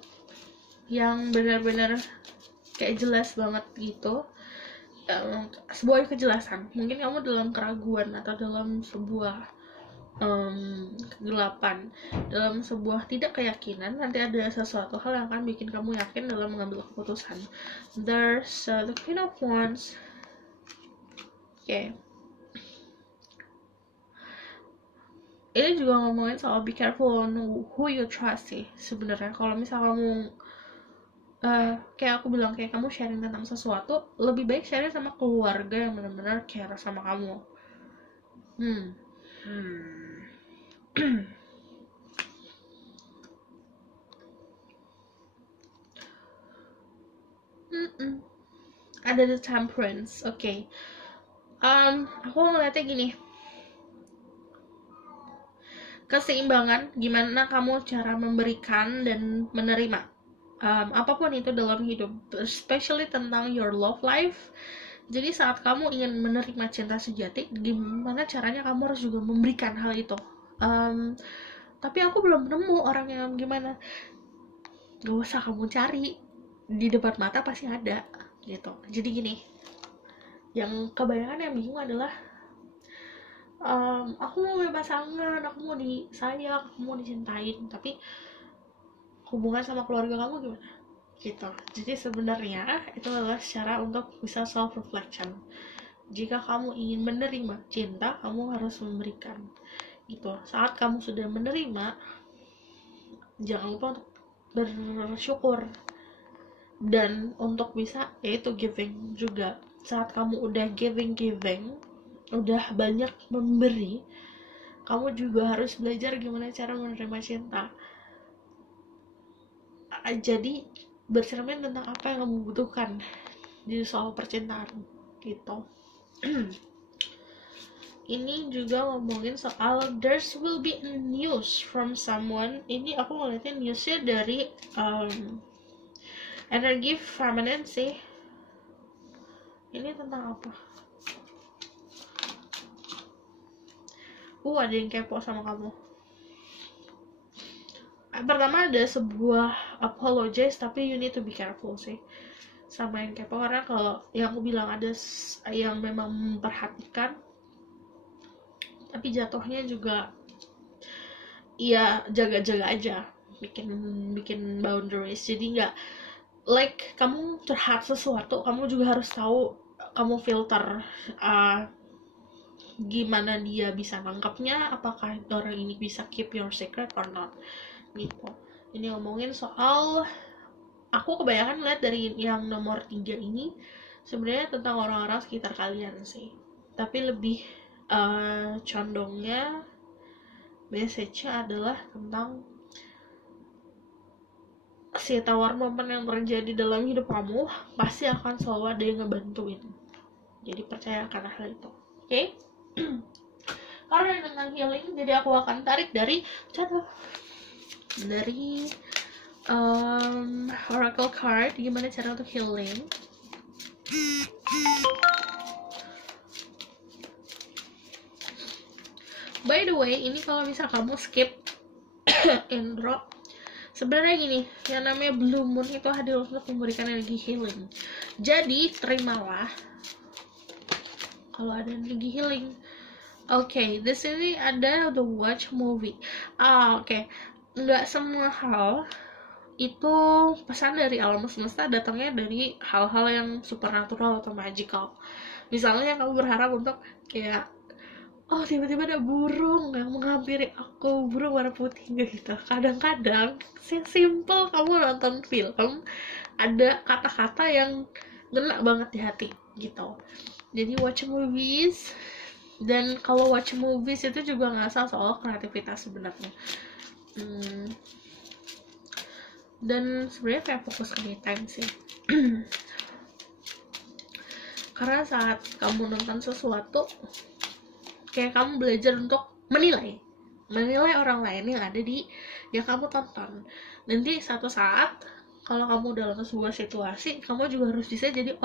yang benar-benar kayak jelas banget gitu, sebuah kejelasan. Mungkin kamu dalam keraguan atau dalam sebuah kegelapan, dalam sebuah tidak keyakinan, nanti ada sesuatu hal yang akan bikin kamu yakin dalam mengambil keputusan. There's the Queen of Wands. Okay. Ini juga ngomongin soal be careful on who you trust sih sebenarnya. Kalau misal kamu kayak aku bilang, kayak kamu sharing tentang sesuatu, lebih baik sharing sama keluarga yang benar-benar care sama kamu. Ada the Temperance. Oke. Aku ngeliatnya gini, keseimbangan, gimana kamu cara memberikan dan menerima apapun itu dalam hidup, especially tentang your love life. Jadi saat kamu ingin menerima cinta sejati, gimana caranya kamu harus juga memberikan hal itu. Tapi aku belum nemu orang yang gimana. Gak usah kamu cari, di depan mata pasti ada gitu. Jadi gini, yang kebanyakan yang bingung adalah aku mau punya pasangan, aku mau disayang, aku mau dicintain, tapi hubungan sama keluarga kamu gimana gitu. Jadi sebenarnya itu adalah cara untuk bisa self reflection. Jika kamu ingin menerima cinta, kamu harus memberikan gitu. Saat kamu sudah menerima, jangan lupa untuk bersyukur, dan untuk bisa yaitu giving juga. Saat kamu udah giving, udah banyak memberi, kamu juga harus belajar gimana cara menerima cinta. Jadi bercermin tentang apa yang kamu butuhkan di soal percintaan gitu. Ini juga ngomongin soal there will be news from someone. Ini aku ngeliatin newsnya dari energi feminine sih. Ini tentang apa? Ada yang kepo sama kamu. Pertama ada sebuah apologize, tapi you need to be careful sih sama yang kepo, karena kalau yang aku bilang ada yang memang memperhatikan, tapi jatuhnya juga ya jaga-jaga aja, bikin boundaries. Jadi nggak like kamu curhat sesuatu, kamu juga harus tahu, kamu filter gimana dia bisa nangkapnya, apakah orang ini bisa keep your secret or not gitu. Ini ngomongin soal, aku kebanyakan lihat dari yang nomor 3 ini sebenarnya tentang orang-orang sekitar kalian sih, tapi lebih condongnya message-nya adalah tentang si tawar momen yang terjadi dalam hidup kamu pasti akan selalu ada yang ngebantuin. Jadi percaya akan hal itu, oke? Karena tentang healing, jadi aku akan tarik dari oracle card, gimana cara untuk healing. By the way, ini kalau misal kamu skip and drop, sebenarnya gini, yang namanya blue moon itu hadir untuk memberikan energi healing. Jadi terimalah kalau ada energi healing. Oke, di sini ada the watch movie. Oke. Nggak semua hal itu pesan dari alam semesta datangnya dari hal-hal yang supernatural atau magical. Misalnya kamu berharap untuk kayak, oh tiba-tiba ada burung yang menghampiri aku, burung warna putih gitu. Kadang-kadang simple kamu nonton film, ada kata-kata yang ngena banget di hati gitu. Jadi watch movies, dan kalau watch movies itu juga ngasal soal kreativitas sebenarnya. Dan sebenarnya kayak fokus ke me time sih. Karena saat kamu nonton sesuatu, kayak kamu belajar untuk menilai orang lain yang ada di yang kamu tonton. Nanti satu saat kalau kamu dalam sebuah situasi, kamu juga harus bisa jadi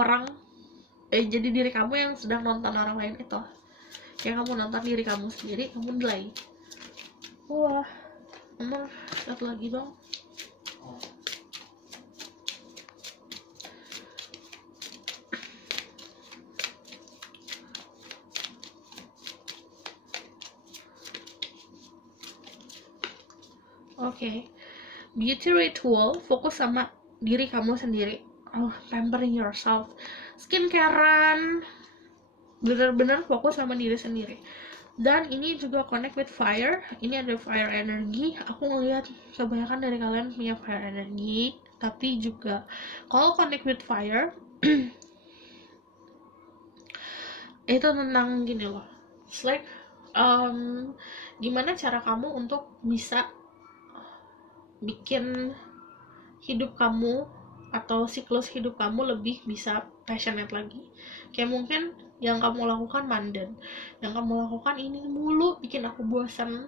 jadi diri kamu yang sedang nonton orang lain itu. Kayak kamu nonton diri kamu sendiri, kamu nilai. Wah, emang satu lagi dong. Oke. Beauty ritual, fokus sama diri kamu sendiri. Pampering yourself. Skincarean, bener-bener fokus sama diri sendiri. Dan ini juga connect with fire. Ini ada fire energy. Aku ngeliat kebanyakan dari kalian punya fire energy. Tapi juga kalau connect with fire itu tentang gini loh. It's like gimana cara kamu untuk bisa bikin hidup kamu atau siklus hidup kamu lebih bisa passionate lagi. Kayak mungkin yang kamu lakukan mundane, yang kamu lakukan ini mulu bikin aku bosan.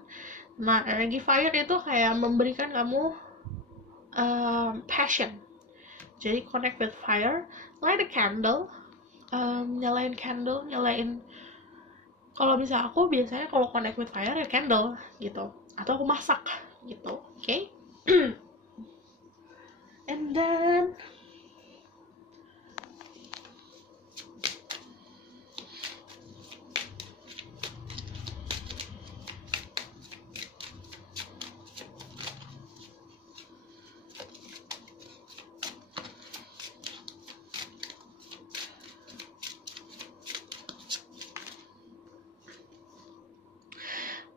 Nah, energi fire itu kayak memberikan kamu passion. Jadi connect with fire, light a candle, nyalain candle, kalau bisa aku biasanya kalau connect with fire ya candle gitu, atau aku masak gitu. Oke. And then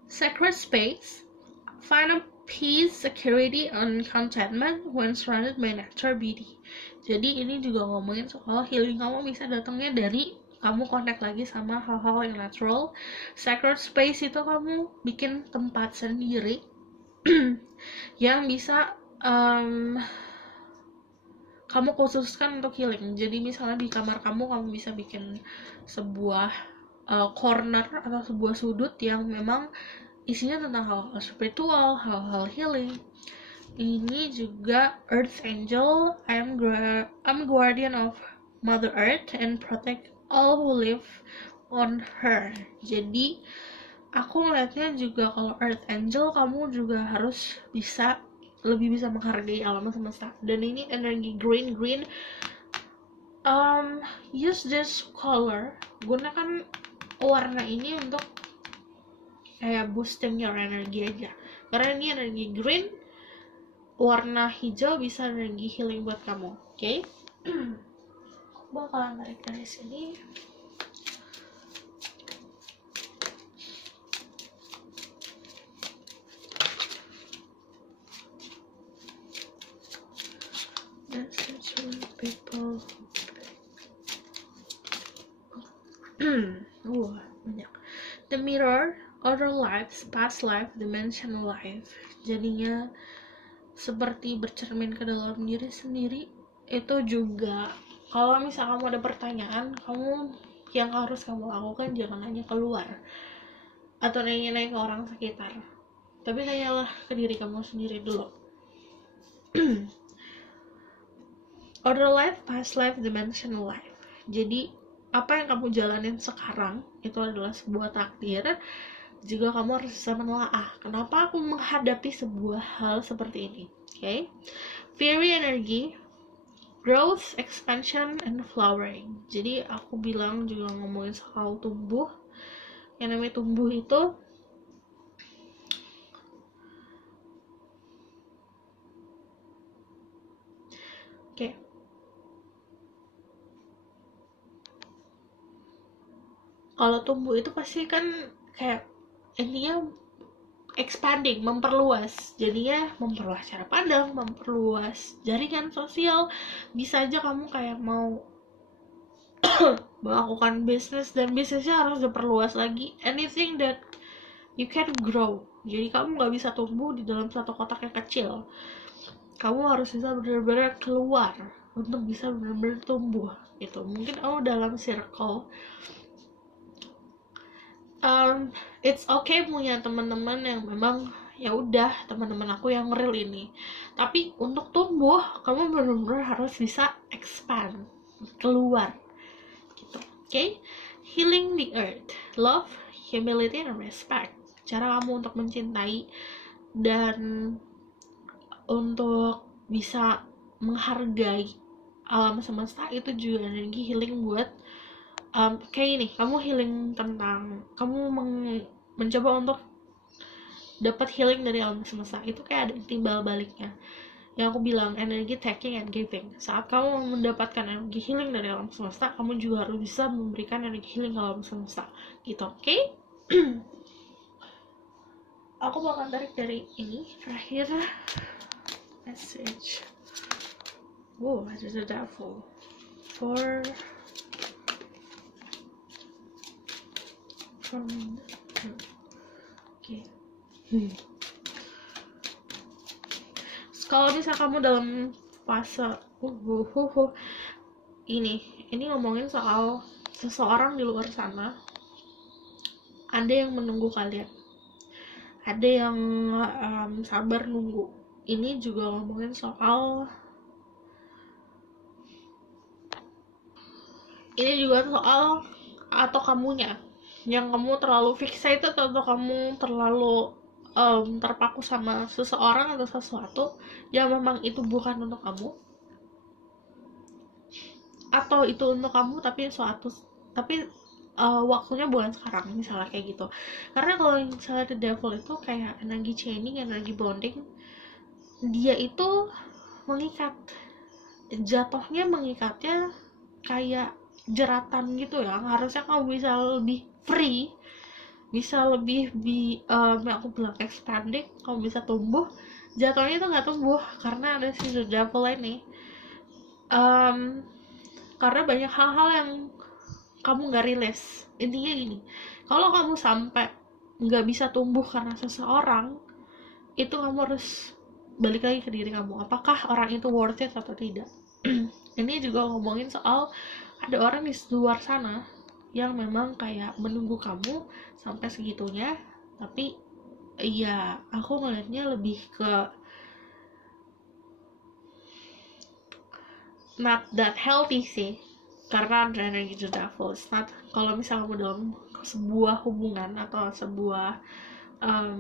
sacred space, find a peace, security, and contentment when surrounded by natural beauty. Jadi ini juga ngomongin soal healing kamu bisa datangnya dari kamu connect lagi sama hal-hal yang natural. Sacred space itu kamu bikin tempat sendiri yang bisa kamu khususkan untuk healing. Jadi misalnya di kamar kamu bisa bikin sebuah corner atau sebuah sudut yang memang isinya tentang hal-hal spiritual, hal-hal healing. Ini juga Earth Angel. I'm guardian of Mother Earth and protect all who live on her. Jadi aku ngeliatnya juga kalau Earth Angel, kamu juga harus lebih bisa menghargai alam semesta. Dan ini energi green. Use this color, gunakan warna ini untuk kayak boosting your energy aja, karena ini energi green. Warna hijau bisa energi healing buat kamu. Oke. Bakalan tarik dari sini. People. Banyak. The mirror, other lives, past life, dimensional life. Jadinya seperti bercermin ke dalam diri sendiri. Itu juga kalau misal kamu ada pertanyaan, kamu yang harus kamu lakukan jangan hanya keluar atau nanya ke orang sekitar, tapi tanyalah ke diri kamu sendiri dulu. Other life, past life, dimensional life. Jadi apa yang kamu jalanin sekarang itu adalah sebuah takdir. Juga kamu harus bisa menelaah kenapa aku menghadapi sebuah hal seperti ini. Okay? Fairy energy, growth, expansion, and flowering. Jadi aku bilang juga ngomongin soal tumbuh, Yang namanya tumbuh itu oke, kalau tumbuh itu pasti kan kayak intinya expanding, memperluas. Jadinya memperluas cara pandang, memperluas jaringan sosial. Bisa aja kamu kayak mau melakukan bisnis dan bisnisnya harus diperluas lagi. Anything that you can grow. Jadi kamu nggak bisa tumbuh di dalam satu kotak yang kecil. Kamu harus bisa benar-benar keluar untuk bisa benar-benar tumbuh gitu. Mungkin kamu dalam circle, it's okay punya teman-teman yang memang ya udah teman-teman aku yang real ini. Tapi untuk tumbuh kamu benar-benar harus bisa expand, keluar gitu. Okay? Healing the earth, love, humility, and respect. Cara kamu untuk mencintai dan untuk bisa menghargai alam semesta itu juga energi healing buat kayak ini. Kamu healing tentang kamu mencoba untuk dapat healing dari alam semesta, itu kayak ada timbal baliknya yang aku bilang, energi taking and giving. Saat kamu mendapatkan energi healing dari alam semesta, kamu juga harus bisa memberikan energi healing ke alam semesta gitu. Oke? Aku bakal tarik dari ini terakhir message. Whoa, there's a devil from okay. Kalau misal kamu dalam fase ini ngomongin soal seseorang di luar sana, ada yang menunggu kalian, ada yang sabar nunggu. Ini juga ngomongin soal atau kamunya yang kamu terlalu fixated atau kamu terlalu terpaku sama seseorang atau sesuatu yang memang itu bukan untuk kamu, atau itu untuk kamu tapi waktunya bukan sekarang, misalnya kayak gitu. Karena kalau misalnya the devil itu kayak energi chaining, energi bonding, dia itu mengikat, jatuhnya mengikatnya kayak jeratan gitu ya. Harusnya kamu bisa lebih free, bisa lebih aku bilang expanding, kamu bisa tumbuh, jatuhnya itu nggak tumbuh karena ada si the devil ini. Karena banyak hal-hal yang kamu nggak rilis. Intinya gini, kalau kamu sampai nggak bisa tumbuh karena seseorang, itu kamu harus balik lagi ke diri kamu, apakah orang itu worth it atau tidak. Ini juga ngomongin soal ada orang di luar sana yang memang kayak menunggu kamu sampai segitunya, tapi iya aku ngeliatnya lebih ke not that healthy sih, karena ada energi the devil. It's not, kalau misalnya kamu dalam sebuah hubungan atau sebuah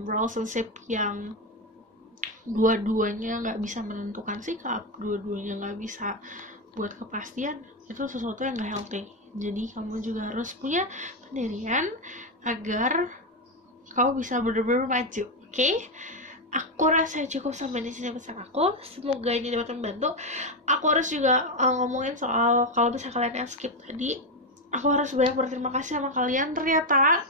relationship yang dua-duanya nggak bisa menentukan sikap, dua-duanya nggak bisa buat kepastian, itu sesuatu yang nggak healthy. Jadi kamu juga harus punya pendirian agar kamu bisa benar-benar maju. Oke? Aku rasa cukup sampai di sini pesan aku. Semoga ini dapat membantu. Aku harus juga ngomongin soal kalau misalnya kalian yang skip tadi, aku harus banyak berterima kasih sama kalian. Ternyata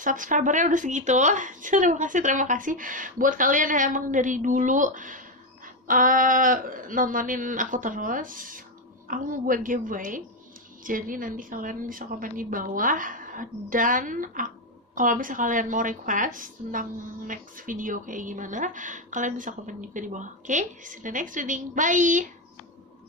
subscribernya udah segitu. Terima kasih buat kalian yang emang dari dulu nontonin aku terus. Aku mau buat giveaway, jadi nanti kalian bisa komen di bawah, dan kalau bisa kalian mau request tentang next video kayak gimana, kalian bisa komen juga di bawah. Oke, see you in the next reading, bye.